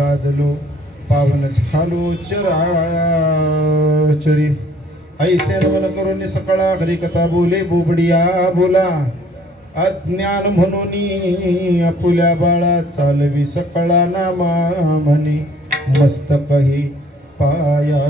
लादलो पावन झालो चराचरी ऐसे नमन करून सकळा घरी कथा बोले बोबडिया बोला अज्ञान म्हणून आपुल्या बाळा चालवी सकळा नामा म्हणे मस्तक हे पाया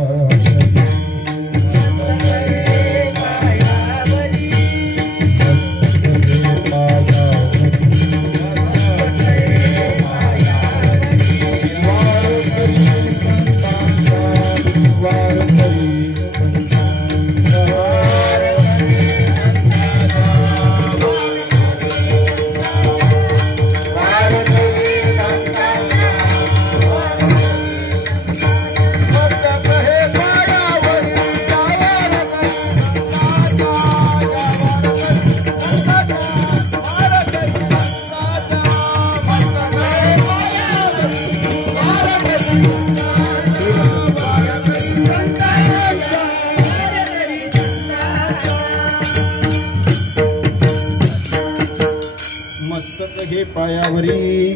पायावरी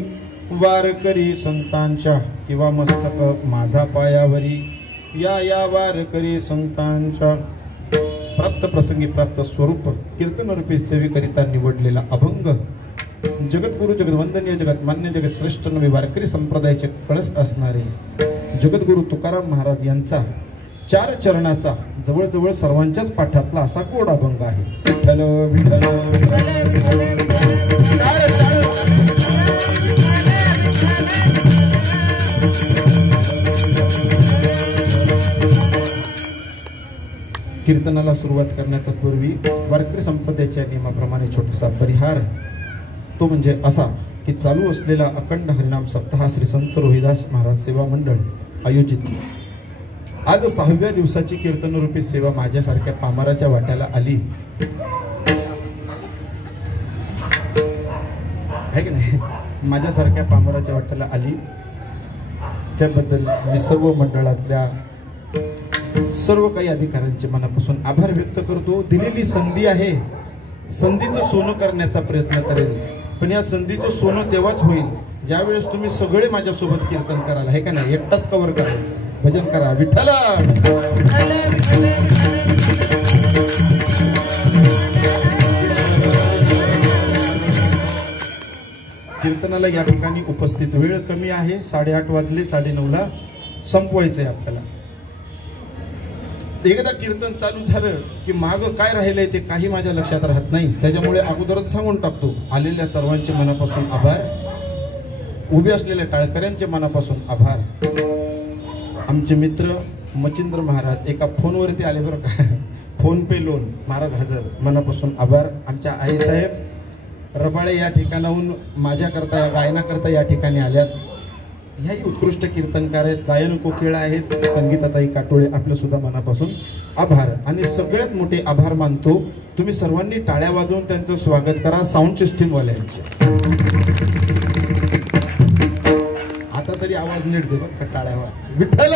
वारकरी संतांच्या किंवा मस्तक माझा पायावरी या वारकरी संतांच्या प्राप्त प्रसंगी प्राप्त स्वरूप कीर्तन रूपी सेवेकरिता निवडलेला अभंग जगद्गुरु जगद्वंदनीय जगतमान्य जगत श्रेष्ठ नवे वारकरी संप्रदायाचे कळस असणारे जगद्गुरु तुकाराम महाराज यांचा 4 चरणाचा जवळजवळ सर्वांच्याच पाठातला असा गोड अभंग आहे. विठ्ठल विठ्ठल कीर्तनाला सुरुवात करण्यापूर्वी वारकरी संप्रदायाच्या नियमाप्रमाणे छोटासा परिहार तो म्हणजे असा की चालू असलेला अखंड हरिनाम सप्ताह श्री संत रोहिदास महाराज सेवा मंडळ आयोजित आज 6व्या दिवसाची कीर्तन रूपी सेवा माझ्यासारख्या पामराच्या वाट्याला आली आहे की नाही. माझ्यासारख्या पामराच्या वाट्याला आली त्याबद्दल मी सर्व मंडळातल्या सर्व काही अधिकाऱ्यांचे मनापासून आभार व्यक्त करतो. दिलेली संधी आहे, संधीचं सोनं करण्याचा प्रयत्न करेल, पण या संधीचं सोनं तेव्हाच होईल ज्यावेळेस तुम्ही सगळे माझ्यासोबत कीर्तन कराल. हे का नाही, एकटाच कव्हर करायचं. भजन करा विठ्ठल. कीर्तनाला या ठिकाणी उपस्थित वेळ कमी आहे, 8:30 वाजले, 9:30ला संपवायचंय आपल्याला. एकदा कीर्तन चालू झालं की माग काय राहिलंय ते काही माझ्या लक्षात राहत नाही. त्याच्यामुळे अगोदरच सांगून टाकतो, आलेल्या सर्वांचे मनापासून आभार, उभे असलेल्या टाळकऱ्यांचे मनापासून आभार. आमचे मित्र मचिंद्र महाराज एका फोनवरती आले बरं का, फोन पे लोन महाराज हजर, मनापासून आभार. आमच्या आईसाहेब रबाळे या ठिकाणाहून माझ्याकरता गायनाकरता या ठिकाणी आल्यात. ह्याही उत्कृष्ट कीर्तनकार आहेत, गायन कोकिळा आहेत, संगीताताई काटोळे, आपलं सुद्धा मनापासून आभार. आणि सगळ्यात मोठे आभार मानतो तुम्ही सर्वांनी टाळ्या वाजवून त्यांचं स्वागत करा साऊंड सिस्टीम वाल्यांचे. आता तरी आवाज नीट दे बघ, टाळ्या वाज विठ्ठल.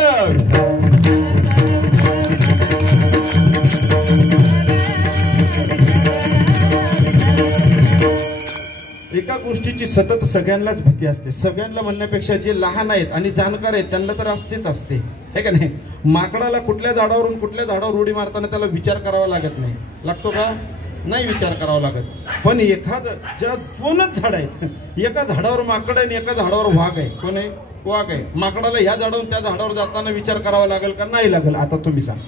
एका गोष्टीची सतत सगळ्यांनाच भीती असते, सगळ्यांना म्हणण्यापेक्षा जे लहान आहेत आणि जाणकार आहेत त्यांना तर असतेच असते, हे का नाही. माकडाला कुठल्या झाडावरून कुठल्या झाडावर उडी मारताना त्याला विचार करावा लागत नाही, लागतो का नाही विचार करावा लागत. पण ज्या 2च झाड आहेत, एका झाडावर माकड आहे आणि एका झाडावर वाघ आहे. कोण आहे? वाघ आहे. माकडाला ह्या झाडावरून त्या झाडावर जाताना विचार करावा लागेल का नाही लागेल? आता तुम्ही सांग,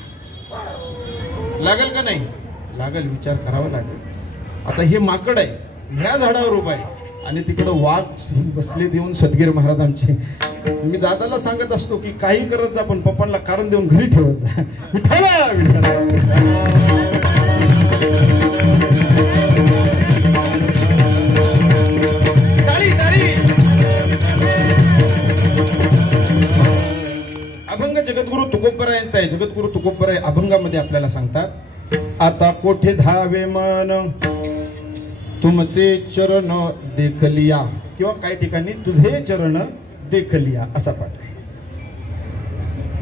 लागेल का नाही लागेल? विचार करावा लागेल. आता हे माकड आहे, ह्या झाडावर उभा आहे आणि तिकडं वाघ बसले देऊन सदगीर महाराजांचे. मी दादाला सांगत असतो की काही करत जा पण पप्पांना कारण देऊन घरी ठेवत जा. विठ्ठल विठ्ठल. अभंग जगद्गुरु तुकोबराय यांचा आहे. जगद्गुरु तुकोबराय अभंगामध्ये आपल्याला सांगतात, आता कोठे धावे मन तुमचे चरण देखलिया, किंवा काही ठिकाणी तुझे चरण देखलिया असा पाठ आहे.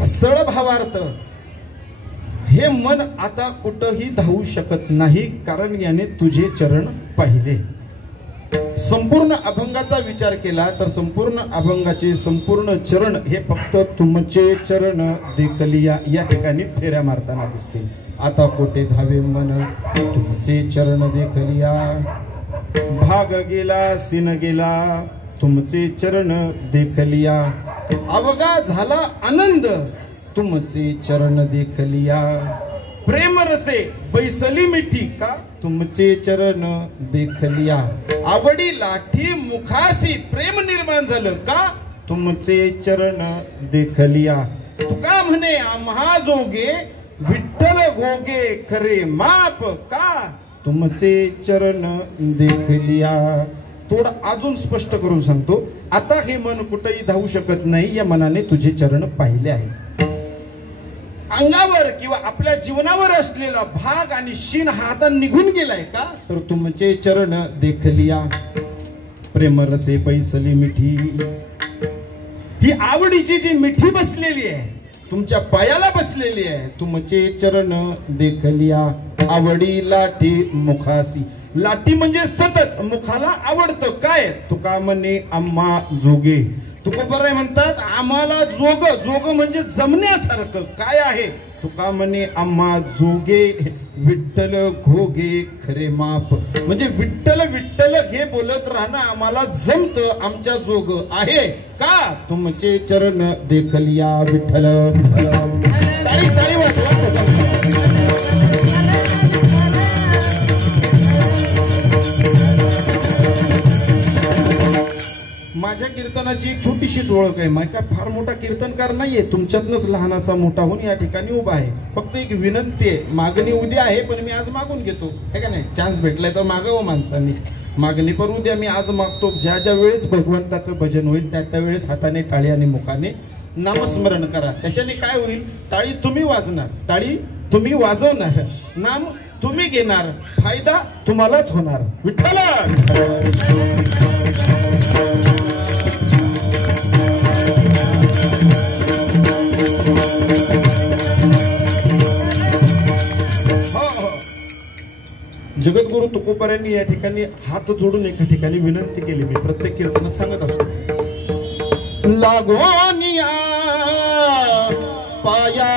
सळ भावार्थ, हे मन आता कुठंही धावू शकत नाही कारण याने तुझे चरण पाहिले. संपूर्ण अभंगाचा विचार केला तर संपूर्ण अभंगाचे संपूर्ण चरण हे फक्त तुमचे चरण देखलिया या ठिकाणी फेऱ्या मारताना दिसते. आता कोठे धावे मन तुमचे चरण देखलिया, भाग गेला सीन गेला तुमचे चरण देखलिया, अवघा झाला आनंद तुमचे चरण देखलिया, प्रेम रसे बैसली मिठी का तुमचे चरण देखलिया, आवडी लाठी मुखासी प्रेम निर्माण झालं का तुमचे चरण देखलिया, तुका म्हणे आम्हा जोगे विठ्ठल घोगे खरे माप का तुमचे चरण देखलिया. थोडं अजून स्पष्ट करून सांगतो. आता हे मन कुठेही धावू शकत नाही, या मनाने तुझे चरण पाहिले आहे. अंगावर किंवा आपल्या जीवनावर असलेला भाग आणि शीन हा आता निघून गेलाय का तर तुमचे चरण देखलिया, प्रेमरसे पैसली मिठी, ही आवडीची जी मिठी बसलेली आहे तुमच्या पायाला बसलेली आहे, तुमचे चरण देखलिया, आवडी लाठी मुखासी, लाठी म्हणजे सतत मुखाला आवडतं काय तुका म्हणे आम्हा जोगे, तुकोबराय म्हणतात आम्हाला जोग, जोग म्हणजे जमण्यासारखं काय आहे तुका म्हणे आम्हा जोगे विठ्ठल घोगे खरे माप, म्हणजे विठ्ठल विठ्ठल हे बोलत राहणं आम्हाला जमत, आमच्या जोग आहे का तुमचे चरण देखलिया विठ्ठल विठ्ठल. ताळी ताळी वाजवा. माझ्या कीर्तनाची एक छोटीशीच ओळख आहे. मी काय फार मोठा कीर्तनकार नाहीये, तुमच्यातनच लहानाचा मोठा होऊन या ठिकाणी उभा आहे. फक्त एक विनंती आहे, मागणी उद्या आहे पण मी आज मागून घेतो, हे का नाही. चान्स भेटलाय तर मागावं माणसांनी, मागणी पण उद्या मी आज मागतो. ज्या ज्या वेळेस भगवंताचं भजन होईल त्या त्यावेळेस हाताने टाळी आणि मुखाने नामस्मरण करा. त्याच्याने काय होईल, टाळी तुम्ही वाजणार, टाळी तुम्ही वाजवणार, नाम तुम्ही घेणार, फायदा तुम्हालाच होणार. विठ्ठल जगद्गुरु तुकोबारायांनी या ठिकाणी हात जोडून एका ठिकाणी विनंती केली, मी प्रत्येक कीर्तनात सांगत असतो. लागोनिया पाया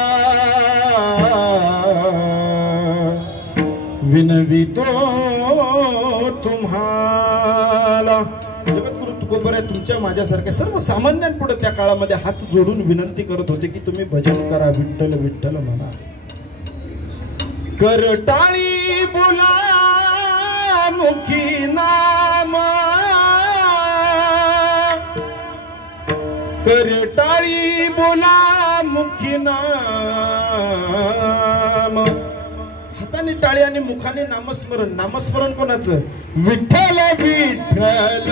विनवितो तुम्हाला. जगद्गुरु तुकोबाराय तुमच्या माझ्यासारख्या सर्व सामान्यांपुढे त्या काळामध्ये हात जोडून विनंती करत होते की तुम्ही भजन करा, विठ्ठल विठ्ठल म्हणा. करटाळी बोला मुखी नाम, करटाळी बोला मुखी नाम, हाताने टाळी आणि मुखाने नामस्मरण. नामस्मरण कोणाचं, विठ्ठल विठ्ठल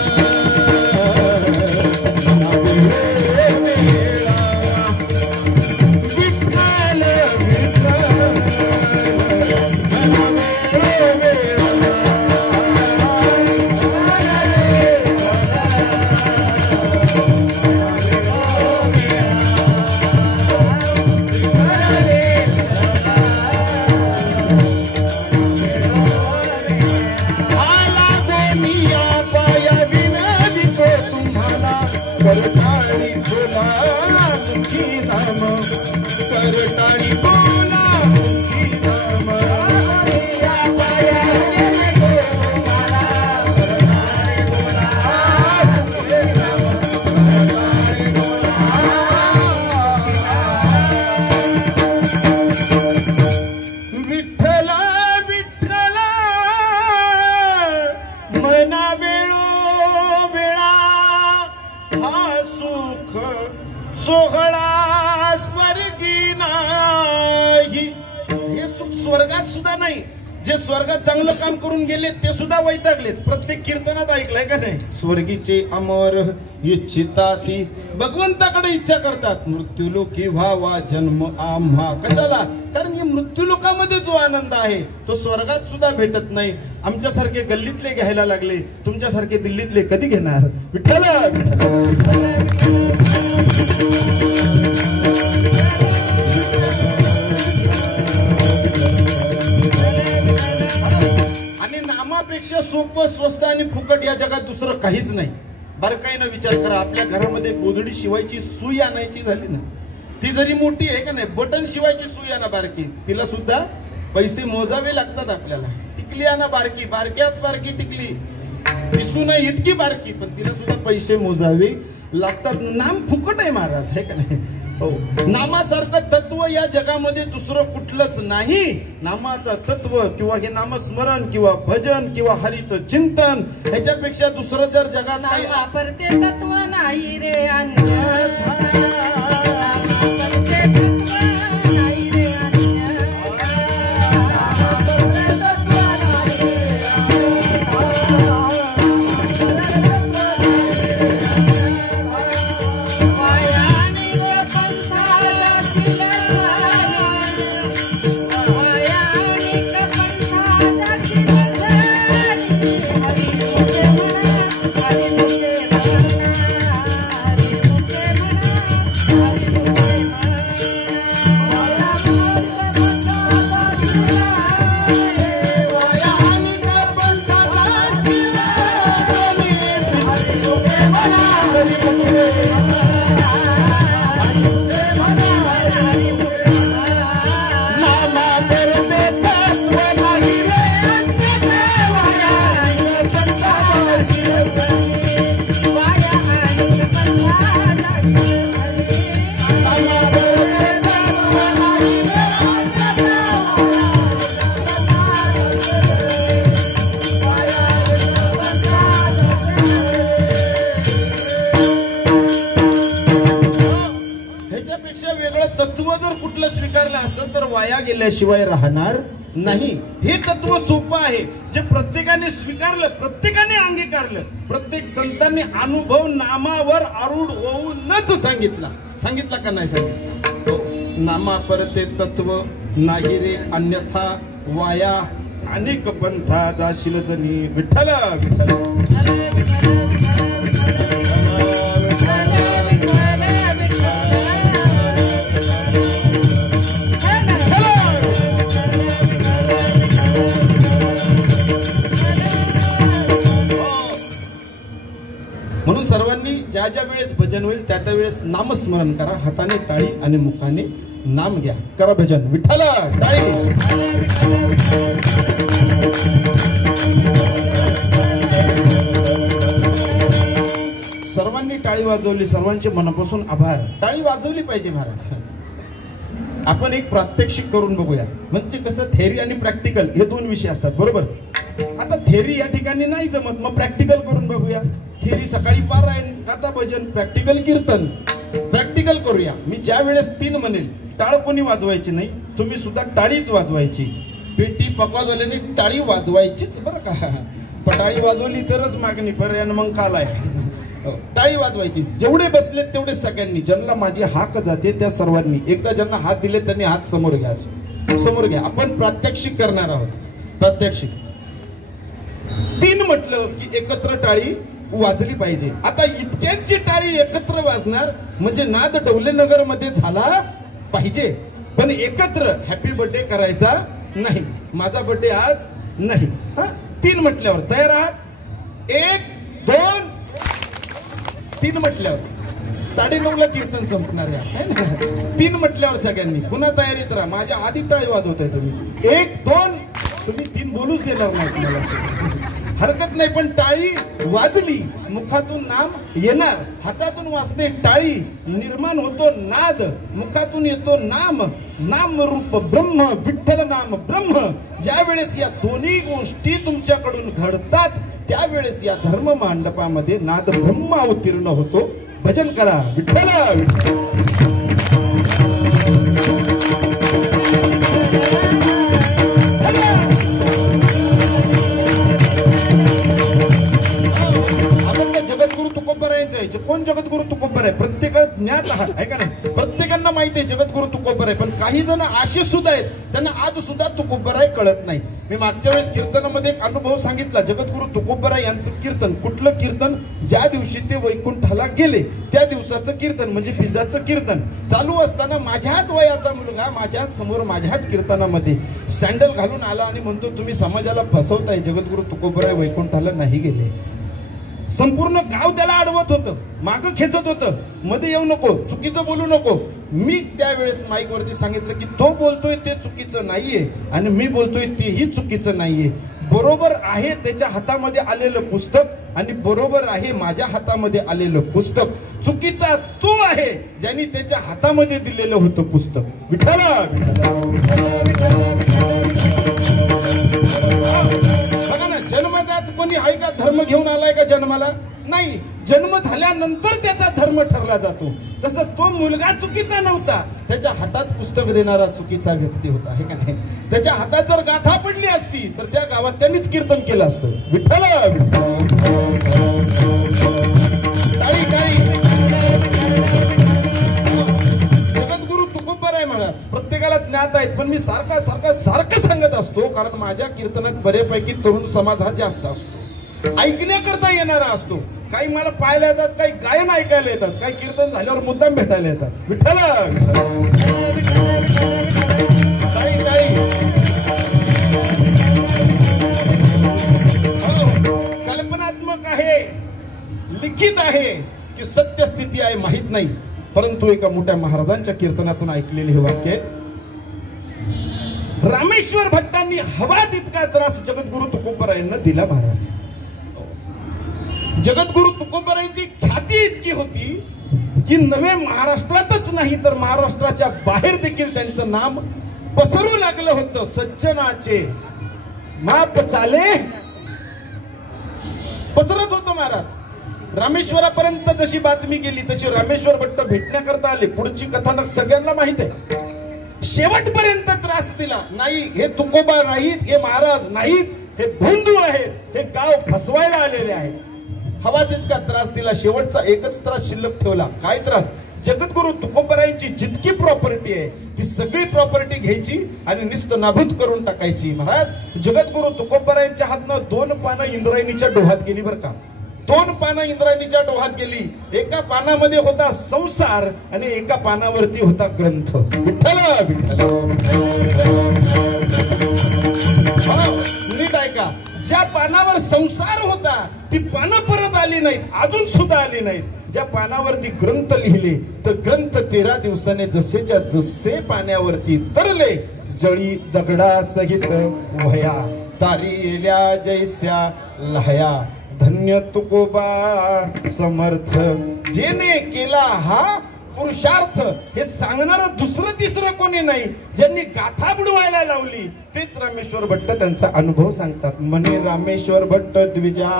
सोहळा स्वर्गी नाही. हे सुख स्वर्गात सुद्धा नाही. जे स्वर्गात चांगलं काम करून गेले ते सुद्धा वैतागलेत. प्रत्येक कीर्तनात ऐकलंय का नाही, स्वर्गीचे अमर इच्छिता ती, भगवंताकडे इच्छा करतात मृत्यूलोकी व्हावा जन्म आम्हा. कशाला, कारण की मृत्यूलोकामध्ये जो आनंद आहे तो स्वर्गात सुद्धा भेटत नाही. आमच्यासारखे गल्लीतले घ्यायला लागले, तुमच्यासारखे दिल्लीतले कधी घेणार. विठ्ठल आणि नामापेक्षा सोपं स्वस्त आणि फुकट या जगात दुसरं काहीच नाही. बारकाईनं विचार करा, आपल्या घरामध्ये गोधडी शिवायची सुई आणायची झाली ना, ती जरी मोठी आहे का नाही, बटन शिवायची सुई आणा बारकी, तिला सुद्धा पैसे मोजावे लागतात आपल्याला. टिकली आणा बारकी, बारक्यात बारकी टिकली, दिसू नये इतकी बारकी, पण तिला सुद्धा पैसे मोजावे लागतात. नाम फुकट आहे महाराज, आहे का नाही? हो, नामासारखं तत्व या जगामध्ये दुसरं कुठलंच नाही. नामाचं तत्व किंवा हे नामस्मरण किंवा भजन किंवा हरीचं चिंतन ह्याच्यापेक्षा दुसरं जर जगात काही वापरते तत्व नाही रे अन्य. तत्व जर कुठलं स्वीकारलं असेल तर वाया गेल्याशिवाय राहणार नाही. हे तत्व सोपं आहे, जे प्रत्येकाने स्वीकारलं, प्रत्येकाने अंगीकारलं. प्रत्येक संतांनी अनुभव नामावर आरूढ होऊनच सांगितला का नाही सांगितलं? नामा परते तत्व नाही रे अन्यथा वाया अनेक पंथा जाशील जनी. विठ्ठल विठ्ठल म्हणून सर्वांनी ज्या ज्या वेळेस भजन होईल त्या त्या वेळेस नामस्मरण करा. हाताने टाळी आणि मुखाने नाम घ्या. करा भजन. विठ्ठल टाळी. सर्वांनी टाळी वाजवली, सर्वांचे मनापासून आभार. टाळी वाजवली पाहिजे महाराज. आपण एक प्रात्यक्षिक करून बघूया. म्हणजे कसं, थेरी आणि प्रॅक्टिकल हे दोन विषय असतात, बरोबर? आता थेरी या ठिकाणी नाही जमत, मग प्रॅक्टिकल करून बघूया. थेरी सकाळी पारायण, गाथा भजन, प्रॅक्टिकल कीर्तन. प्रॅक्टिकल करूया. मी ज्या वेळेस 3 म्हणेल, टाळ कोणी वाजवायची नाही, तुम्ही सुद्धा टाळीच वाजवायची. पेटी पकवाजवाल्याने टाळी वाजवायचीच बरं का. टाळी वाजवली तरच मागणी पर्याय, मग काल आहे. टाळी वाजवायची. जेवढे बसलेत तेवढे सगळ्यांनी, ज्यांना माझी हाक जाते त्या सर्वांनी, एकदा ज्यांना हात दिले त्यांनी हात समोर घ्या. समोर घ्या. आपण प्रात्यक्षिक करणार आहोत. प्रात्यक्षिक 3 म्हटलं की एकत्र टाळी वाजली पाहिजे. आता इतक्यांची टाळी एकत्र वाजणार म्हणजे नाद डवलेनगर मध्ये झाला पाहिजे, पण एकत्र हॅपी बर्थडे करायचा नाही. माझा बर्थडे आज नाही. 3 म्हटल्यावर तयार आहात? 1 2 3 म्हटल्यावर 9:30ला कीर्तन संपणार आहे. 3 म्हटल्यावर सगळ्यांनी पुन्हा तयारीत राहा. माझ्या आधी टाळी वाजवताय तुम्ही. 1 2 तुम्ही 3 बोलूच देणार नाही, मला हरकत नाही, पण टाळी वाजली, मुखातून नाम येणार. हातातून वाजते टाळी, निर्माण होतो नाद, मुखातून येतो नाम. नाम रूप ब्रह्म, विठ्ठल नाम ब्रह्म. ज्या वेळेस या दोन्ही गोष्टी तुमच्याकडून घडतात त्यावेळेस या धर्म मांडपामध्ये नाद ब्रह्म अवतीर्ण होतो. भजन करा. विठ्ठल जगद्गुरु तुकोबरायांचं. कोण जगद्गुरु तुकोबराय? तुकोबर आहे, प्रत्येकाला ज्ञात आहे का नाही, प्रत्येकांना माहिती आहे जगद्गुरु तुकोबर आहे. पण काही जण असे सुद्धा आहेत त्यांना आज सुद्धा तुकोबर आहे कळत नाही. मी मागच्या वेळेस कीर्तनामध्ये एक अनुभव सांगितला. जगद्गुरु तुकोबर आहे यांचं कीर्तन, कुठलं कीर्तन, ज्या दिवशी ते वैकुंठाला गेले त्या दिवसाचं कीर्तन, म्हणजे बिजाचं कीर्तन चालू असताना माझ्याच वयाचा मुलगा माझ्याच समोर माझ्याच कीर्तनामध्ये सँडल घालून आला आणि म्हणतो, तुम्ही समाजाला फसवताय, जगद्गुरु तुकोबर आहे वैकुंठाला नाही गेले. संपूर्ण गाव त्याला अडवत होतं, मागं खेचत होतं, मध्ये येऊ नको, चुकीचं बोलू नको. मी त्यावेळेस माईक वरती सांगितलं की तो बोलतोय ते चुकीचं नाहीये आणि मी बोलतोय तेही चुकीचं नाहीये. बरोबर आहे त्याच्या हातामध्ये आलेलं पुस्तक आणि बरोबर आहे माझ्या हातामध्ये आलेलं पुस्तक. चुकीचा तो आहे ज्यांनी त्याच्या हातामध्ये दिलेलं होतं पुस्तक. विठ्ठला बघा ना, जन्मजात कोणी आहे का धर्म घेऊन आलाय का जन्माला? नाही, जन्म झाल्यानंतर त्याचा धर्म ठरला जातो. तसं तो मुलगा चुकीचा नव्हता, त्याच्या हातात पुस्तक देणारा चुकीचा व्यक्ती होता, आहे का नाही? त्याच्या हातात जर गाथा पडली असती तर त्या गावात त्यांनीच कीर्तन केलं असतं. विठ्ठला टाळी टाळी. जगद्गुरु तुकोबर आहे महाराज, प्रत्येकाला ज्ञात आहेत. पण मी सारखं सांगत असतो कारण माझ्या कीर्तनात बऱ्यापैकी तरुण समाज हा जास्त असतो, ऐकण्याकरता येणारा असतो. काही मला पाहायला येतात, काही गायन ऐकायला येतात, काही कीर्तन झाल्यावर मुद्दाम भेटायला येतात. विठ्ठला कल्पनात्मक आहे, लिखित आहे की सत्यस्थिती आहे माहित नाही. परंतु एका मोठ्या महाराजांच्या कीर्तनातून ऐकलेले हे वाक्य आहे. रामेश्वर भट्टांनी हवा तितका त्रास जगद्गुरु तुकोबरायांना दिला महाराज. जगद्गुरु तुकोबरायांची ख्याती इतकी होती की नवे महाराष्ट्रातच नाही तर महाराष्ट्राच्या बाहेर देखील त्यांचं नाम पसरू लागलं होतं. सज्जनाचे माप चाले पसरत होतं महाराज. रामेश्वरापर्यंत जशी बातमी गेली तशी रामेश्वर भट्ट भेटण्याकरता आले. पुढची कथानक सगळ्यांना माहित आहे. शेवटपर्यंत त्रास दिला. नाही, हे तुकोबा नाहीत, हे महाराज नाहीत, हे भोंदू आहेत, हे गाव फसवायला आलेले आहेत. हवा तितका त्रास दिला. शेवटचा एकच त्रास शिल्लक ठेवला. काय त्रास? जगद्गुरु तुकोबरायांची जितकी प्रॉपर्टी आहे ती सगळी प्रॉपर्टी घ्यायची आणि निस्त नाबूद करून टाकायची. महाराज जगद्गुरु तुकोबरायांच्या हातनं 2 पानं इंद्रायणीच्या डोहात गेली बरं का. 2 पानं इंद्रायणीच्या डोहात गेली. एका पानामध्ये होता संसार आणि एका पानावरती होता ग्रंथ. विठ्ठला विठ्ठला. नीट ऐका, ज्या पानावर संसार होता ती पानं परत आली नाहीत, अजून सुद्धा आली नाहीत. ज्या पानावरती ग्रंथ लिहिले तर ग्रंथ 13 दिवसाने जसेच्या जसे पाण्यावरती तरले. जळी दगडा सहित वह्या तारी येल्या जैस्या लहया. धन्य तुकोबा समर्थ जेने केला हा पुरुषार्थ. हे सांगणार दुसरं तिसरं कोणी नाही. ज्यांनी गाथा बुडवायला लावली तेच रामेश्वर भट्ट त्यांचा अनुभव सांगतात. म्हणे रामेश्वर भट्ट द्विजा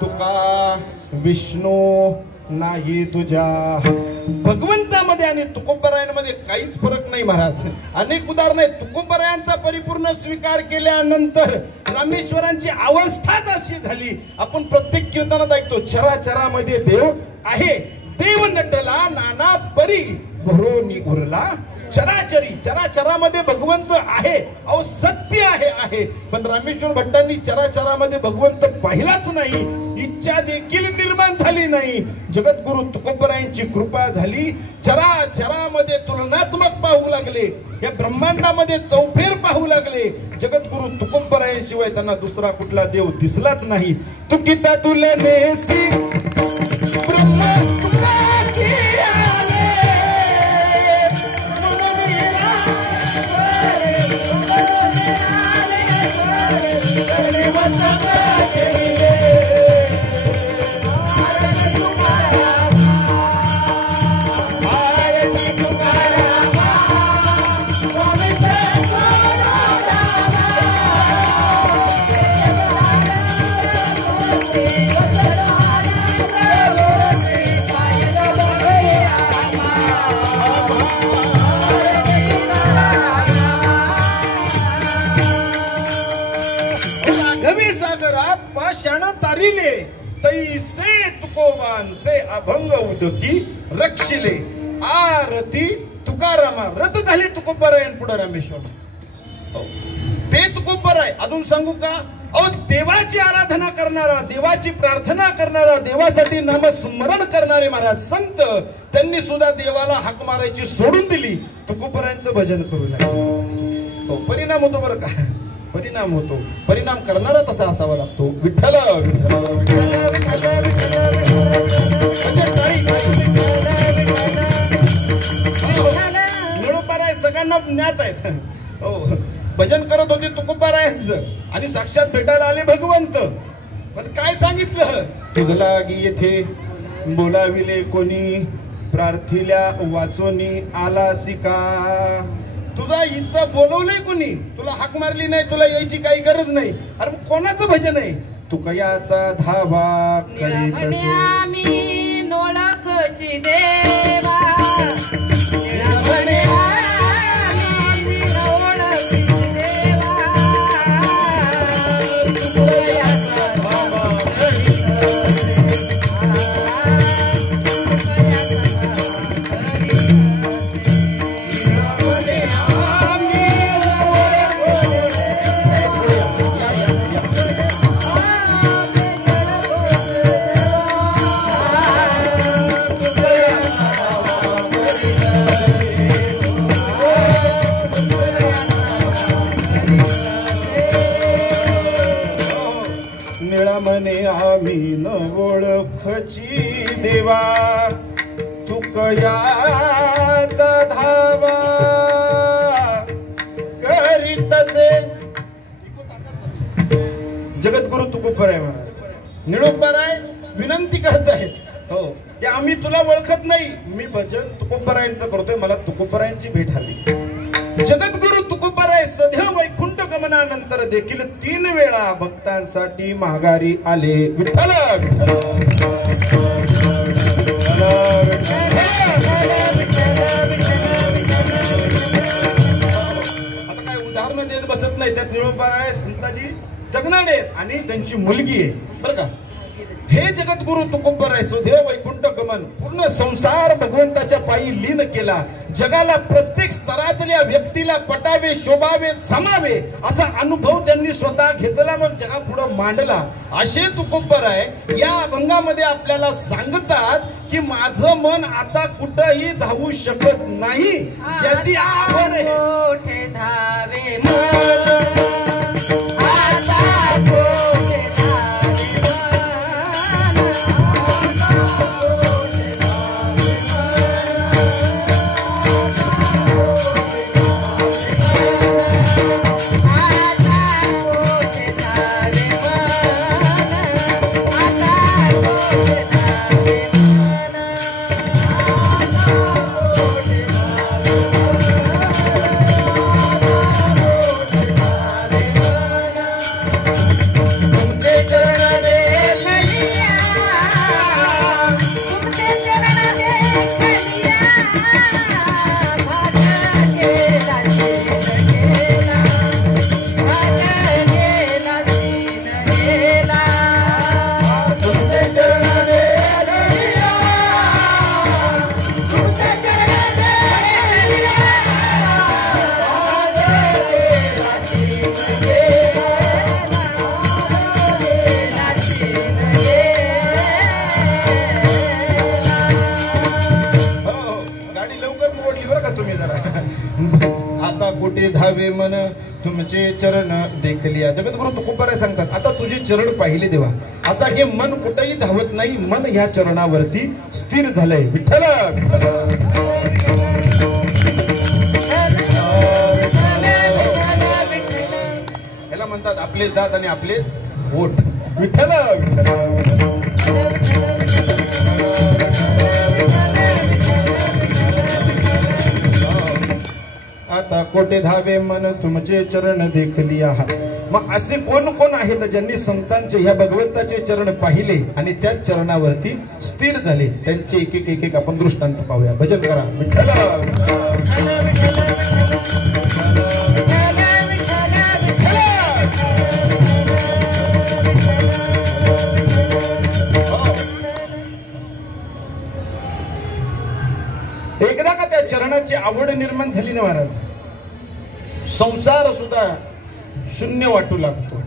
तुका विष्णू नाही तुझ्या. भगवंतामध्ये आणि तुकोबरायांमध्ये काहीच फरक नाही महाराज. अनेक उदाहरण आहेत. तुकोबरायांचा परिपूर्ण स्वीकार केल्यानंतर रामेश्वरांची अवस्थाच अशी झाली. आपण प्रत्येक कीर्तनात ऐकतो, चराचरामध्ये देव आहे, देव नटला नाना परी भरोनी उरला चराचरी. चराचरामध्ये भगवंत आहे, अहो सत्य आहे. पण रामेश्वर भट्टांनी चराचरामध्ये भगवंत पाहिलाच नाही, इच्छा देखील निर्माण झाली नाही. जगद्गुरु तुकोबरायांची कृपा झाली. चराचरामध्ये तुलनात्मक पाहू लागले, या ब्रह्मांडामध्ये चौफेर पाहू लागले. जगद्गुरु तुकोबरायांशिवाय त्यांना दुसरा कुठला देव दिसलाच नाही. तुकिता तुलनेसी तुकोबांचे अभंग उदकी रक्षिले आरती तुकारामा रथ झाली तुकोबारायण पुढे रामेश्वर ते तुकोबाराय. अजून सांगू का? अहो देवाची आराधना करणारा, देवाची प्रार्थना करणारा, देवासाठी नामस्मरण करणारे महाराज संत त्यांनी सुद्धा देवाला हाक मारायची सोडून दिली, तुकोबारायांचं भजन करू लागले. परिणाम होतो बरं का, परिणाम होतो. परिणाम करणारा तसा असावा लागतो. विठ्ठल निळोपाराय सगळ्यांना ज्ञात आहेत. हो भजन करत होते तुकोबारायांचं आणि साक्षात भेटायला आले भगवंत. पण काय सांगितलं? तुझ लागी येथे बोलाविले कोणी, प्रार्थिल्या वाचोनी आलासी का. तुझा इथं बोलवलंय कोणी, तुला हाक मारली नाही, तुला यायची काही गरज नाही. अरे कोणाचं भजन आहे? तू कयाचा धावा करीत असे आम्ही नोळखची देवा म्हणे आम्ही न ओळखची देवा, तू कयाचा धावा करीत असे. जगद्गुरु तुकोबाराय महाराज निळोबाराय विनंती करत आहेत. हो की आम्ही तुला ओळखत नाही, मी भजन तुकोबारायांचं करतोय, मला तुकोबारायांची भेट आली. जगद्गुरु तुकोबाराय सध्या वैकुंठ गमनानंतर देखील 3 वेळा भक्तांसाठी माघारी आले. विठ्ठल विठ्ठल. आता काय उदाहरण देत बसत नाही. त्यात निळोबाराय संताजी जगनाडे आणि त्यांची मुलगी आहे बरं का. हे जगद्गुरु तुकोबाराय सुदेव वैकुंठ गमन पूर्ण संसार भगवंताच्या पायी लीन केला. जगाला प्रत्येक स्तरातल्या व्यक्तीला पटावे, शोभावे, समावे असा अनुभव त्यांनी स्वतः घेतला, मग जगापुढे मांडला. असे तुकोबाराय या अभंगामध्ये आपल्याला सांगतात की माझं मन आता कुठंही धावू शकत नाही. ज्याची आवड मोठे धावे मन आता मोठे धावे धावे मन तुमचे चरण देखलिया. जगद्गुरु तुकोबाराय सांगतात आता तुझे चरण पाहिले देवा, आता हे मन कुठेही धावत नाही, मन ह्या चरणावरती स्थिर झालंय. विठ्ठल याला म्हणतात आपलेच दात आणि आपलेच ओठ. विठ्ठल आता कोटे धावे मन तुमचे चरण देखलिया. मग असे कोण कोण आहेत ज्यांनी संतांचे ह्या भगवंताचे चरण पाहिले आणि त्याच चरणावरती स्थिर झाले? त्यांचे एक एक आपण दृष्टांत पाहूया. भजन करा. विठ्ठल एकदा का त्या चरणाची आवड निर्माण झाली ना महाराज, संसार सुद्धा शून्य वाटू लागतो.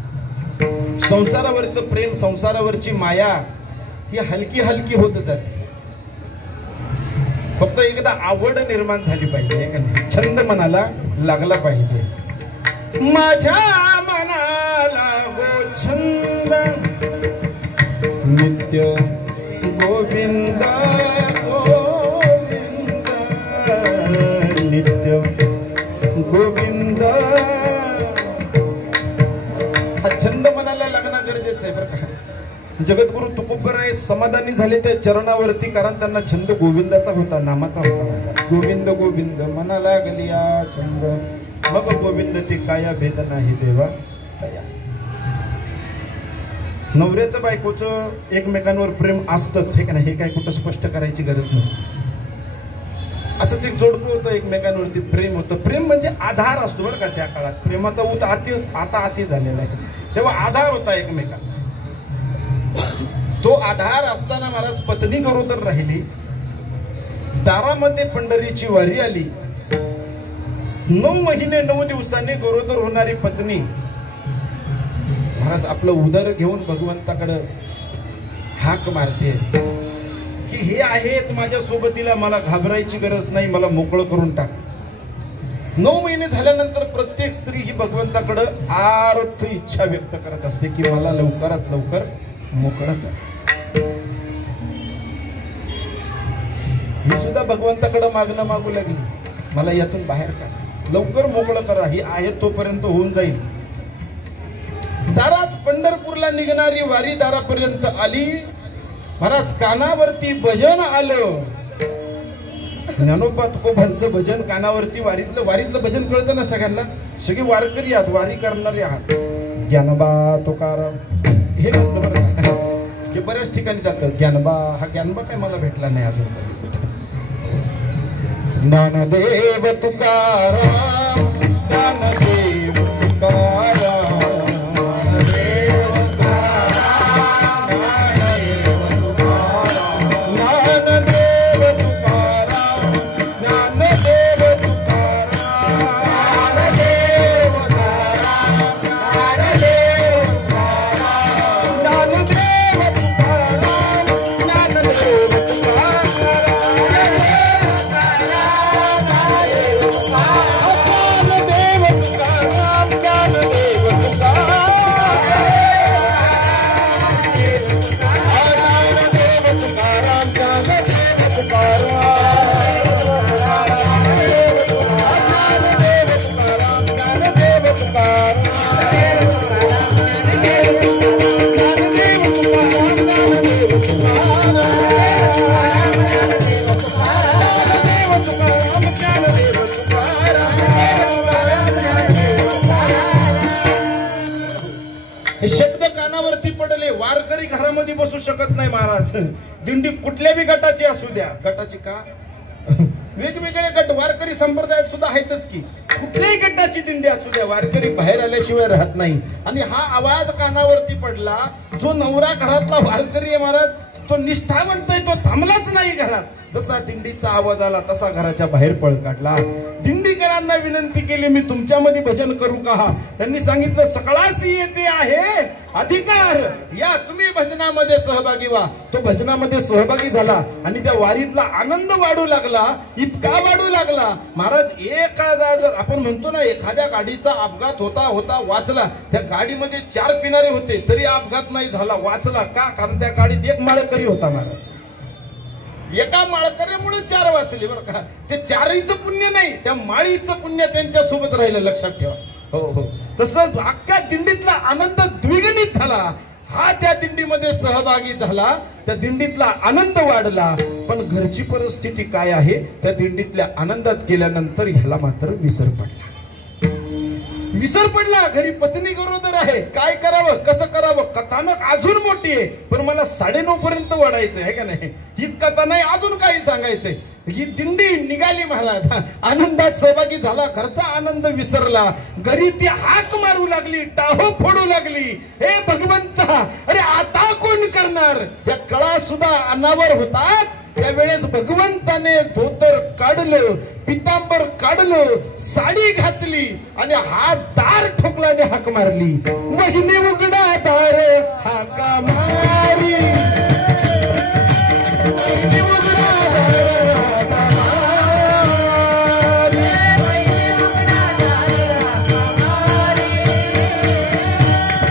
संसारावरचं प्रेम, संसारावरची माया ही हलकी हलकी होत जाते. फक्त एकदा आवड निर्माण झाली पाहिजे, छंद मनाला लागला पाहिजे. माझ्या मनाला गो छंद नित्य गोविंद गोविंद नित्य गोविंद. हा छंद मनाला लागणं गरजेचं आहे बरं का. जगद्गुरु तुकोबराय समाधानी झाले त्या चरणावरती, कारण त्यांना छंद गोविंदाचा होता, नामाचा होता. गोविंद गोविंद मना लागलिया छंद, मग गोविंद ते काया भेद नाही देवा तया. नवऱ्याचं बायकोचं एकमेकांवर प्रेम असतंच, हे का नाही, हे काय कुठं स्पष्ट करायची गरज नसते. असंच एक जोडपं होतं, एकमेकांवरती प्रेम होतं. प्रेम म्हणजे आधार असतो बरं का. त्या काळात प्रेमाचा ऊत आता अति झालेला आहे, तेव्हा आधार होता एकमेकांना. तो आधार असताना महाराज पत्नी गरोदर राहिली. दारामध्ये पंढरीची वारी आली. 9 महिने 9 दिवसांनी गरोदर होणारी पत्नी महाराज आपलं उदर घेऊन भगवंताकडे हाक मारते की हे आहेत माझ्या सोबतीला, मला घाबरायची गरज नाही, मला मोकळं करून टाक. 9 महिने झाल्यानंतर प्रत्येक स्त्री ही भगवंताकडे आर्थ इच्छा व्यक्त करत असते की मला लवकरात लवकर मोकळं कर. ही सुद्धा भगवंताकडे मागणं मागू लागली, मला यातून बाहेर काढ, लवकर मोकळं करा, ही आहे तोपर्यंत होऊन जाईल. दारात पंढरपूरला निघणारी वारी दारापर्यंत आली. महाराज कानावरती भजन आलं. ज्ञानोबा तुकोबांचं भजन कानावरती. वारीतलं भजन कळतं ना सगळ्यांना, सगळे वारकरी आहात, वारी करणारे आहात. ज्ञानोबा तुकाराम हे नसतं बरं का, हे बऱ्याच ठिकाणी जातं. ज्ञानोबा, हा ज्ञानोबा काय मला भेटला नाही अजून. ज्ञानदेव तुकाराम, ज्ञानदेव तुकाराम, वारकरी घरामध्ये बसू शकत नाही महाराज. दिंडी कुठल्या बी गटाची असू द्या, गटाची का वेगवेगळे गट वारकरी संप्रदायात सुद्धा आहेतच की, कुठल्याही गटाची दिंडी असू द्या, वारकरी बाहेर आल्याशिवाय राहत नाही. आणि हा आवाज कानावरती पडला, जो नवरा घरातला वारकरी आहे महाराज, तो निष्ठावंत आहे, तो थांबलाच नाही घरात. जसा दिंडीचा आवाज आला तसा घराच्या बाहेर पळ काढला. दिंडीकरांना विनंती केली, मी तुमच्यामध्ये भजन करू का? त्यांनी सांगितलं, सकळासी येते आहे अधिकार, या तुम्ही भजनामध्ये सहभागी व्हा. तो भजनामध्ये सहभागी झाला आणि त्या वारीतला आनंद वाढू लागला. इतका वाढू लागला महाराज, एखादा जर आपण म्हणतो ना, एखाद्या गाडीचा अपघात होता होता वाचला, त्या गाडीमध्ये 4 पिणारे होते तरी अपघात नाही झाला, वाचला का? कारण त्या गाडीत एक माळकरी होता महाराज. एका माळकऱ्यामुळे 4 वाचले बरं का. ते 4हीचं पुण्य नाही, त्या माळीचं पुण्य त्यांच्या सोबत राहिलं, लक्षात ठेवा. हो हो, तसं अख्ख्या दिंडीतला आनंद द्विगुणित झाला. हा त्या दिंडीमध्ये सहभागी झाला, त्या दिंडीतला आनंद वाढला. पण घरची परिस्थिती काय आहे, त्या दिंडीतल्या आनंदात गेल्यानंतर ह्याला मात्र विसर पडला. विसर पडला. घरी पत्नी गरोदर आहे, काय करावं, कसं करावं. कथानक अजून मोठी आहे, पण मला 9:30 पर्यंत वाढायचं आहे का नाही. हीच कथा नाही, अजून काही सांगायचंय. ही दिंडी निघाली महाराज, आनंदात सहभागी झाला, घरचा आनंद विसरला. घरी ती हाक मारू लागली, टाहो फोडू लागली, हे भगवंता, अरे आता कोण करणार. या कळा सुद्धा अनावर होतात त्यावेळेस भगवंताने धोतर काढलं, पितांबर काढलं, साडी घातली आणि हात दार ठोकला आणि हाक मारली, वहिनी उघडा दार हाका मारी, वहिनी उघडा दार हाका मारी, वहिनी उघडा दार हाका मारी,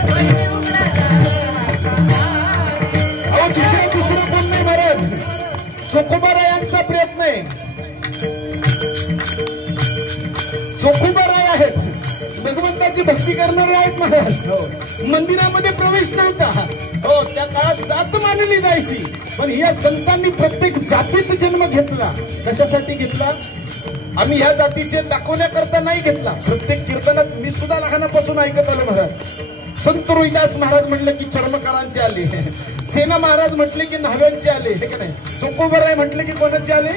वहिनी उघडा दार हाका मारी. अहो दुसरं कोण नाही महाराज, चोखोबारायांचा प्रयत्न आहे. चोखोबाराय आहेत, भगवंताची भक्ती करणारे आहेत महाराज. मंदिरामध्ये प्रवेश नव्हता. हो, त्या काळात जात मानली जायची, पण या संतांनी प्रत्येक जातीत जन्म घेतला. कशासाठी घेतला? आम्ही ह्या जातीचे दाखवण्याकरता नाही घेतला. प्रत्येक कीर्तनात मी सुद्धा लहानापासून ऐकत आलो महाराज. संत रोहिदास महाराज म्हटले की चर्मकारांचे आले, सेना महाराज म्हटले की न्हाव्यांचे आले, हे की नाही. चोखोबाराय म्हटले की कोणाचे आले?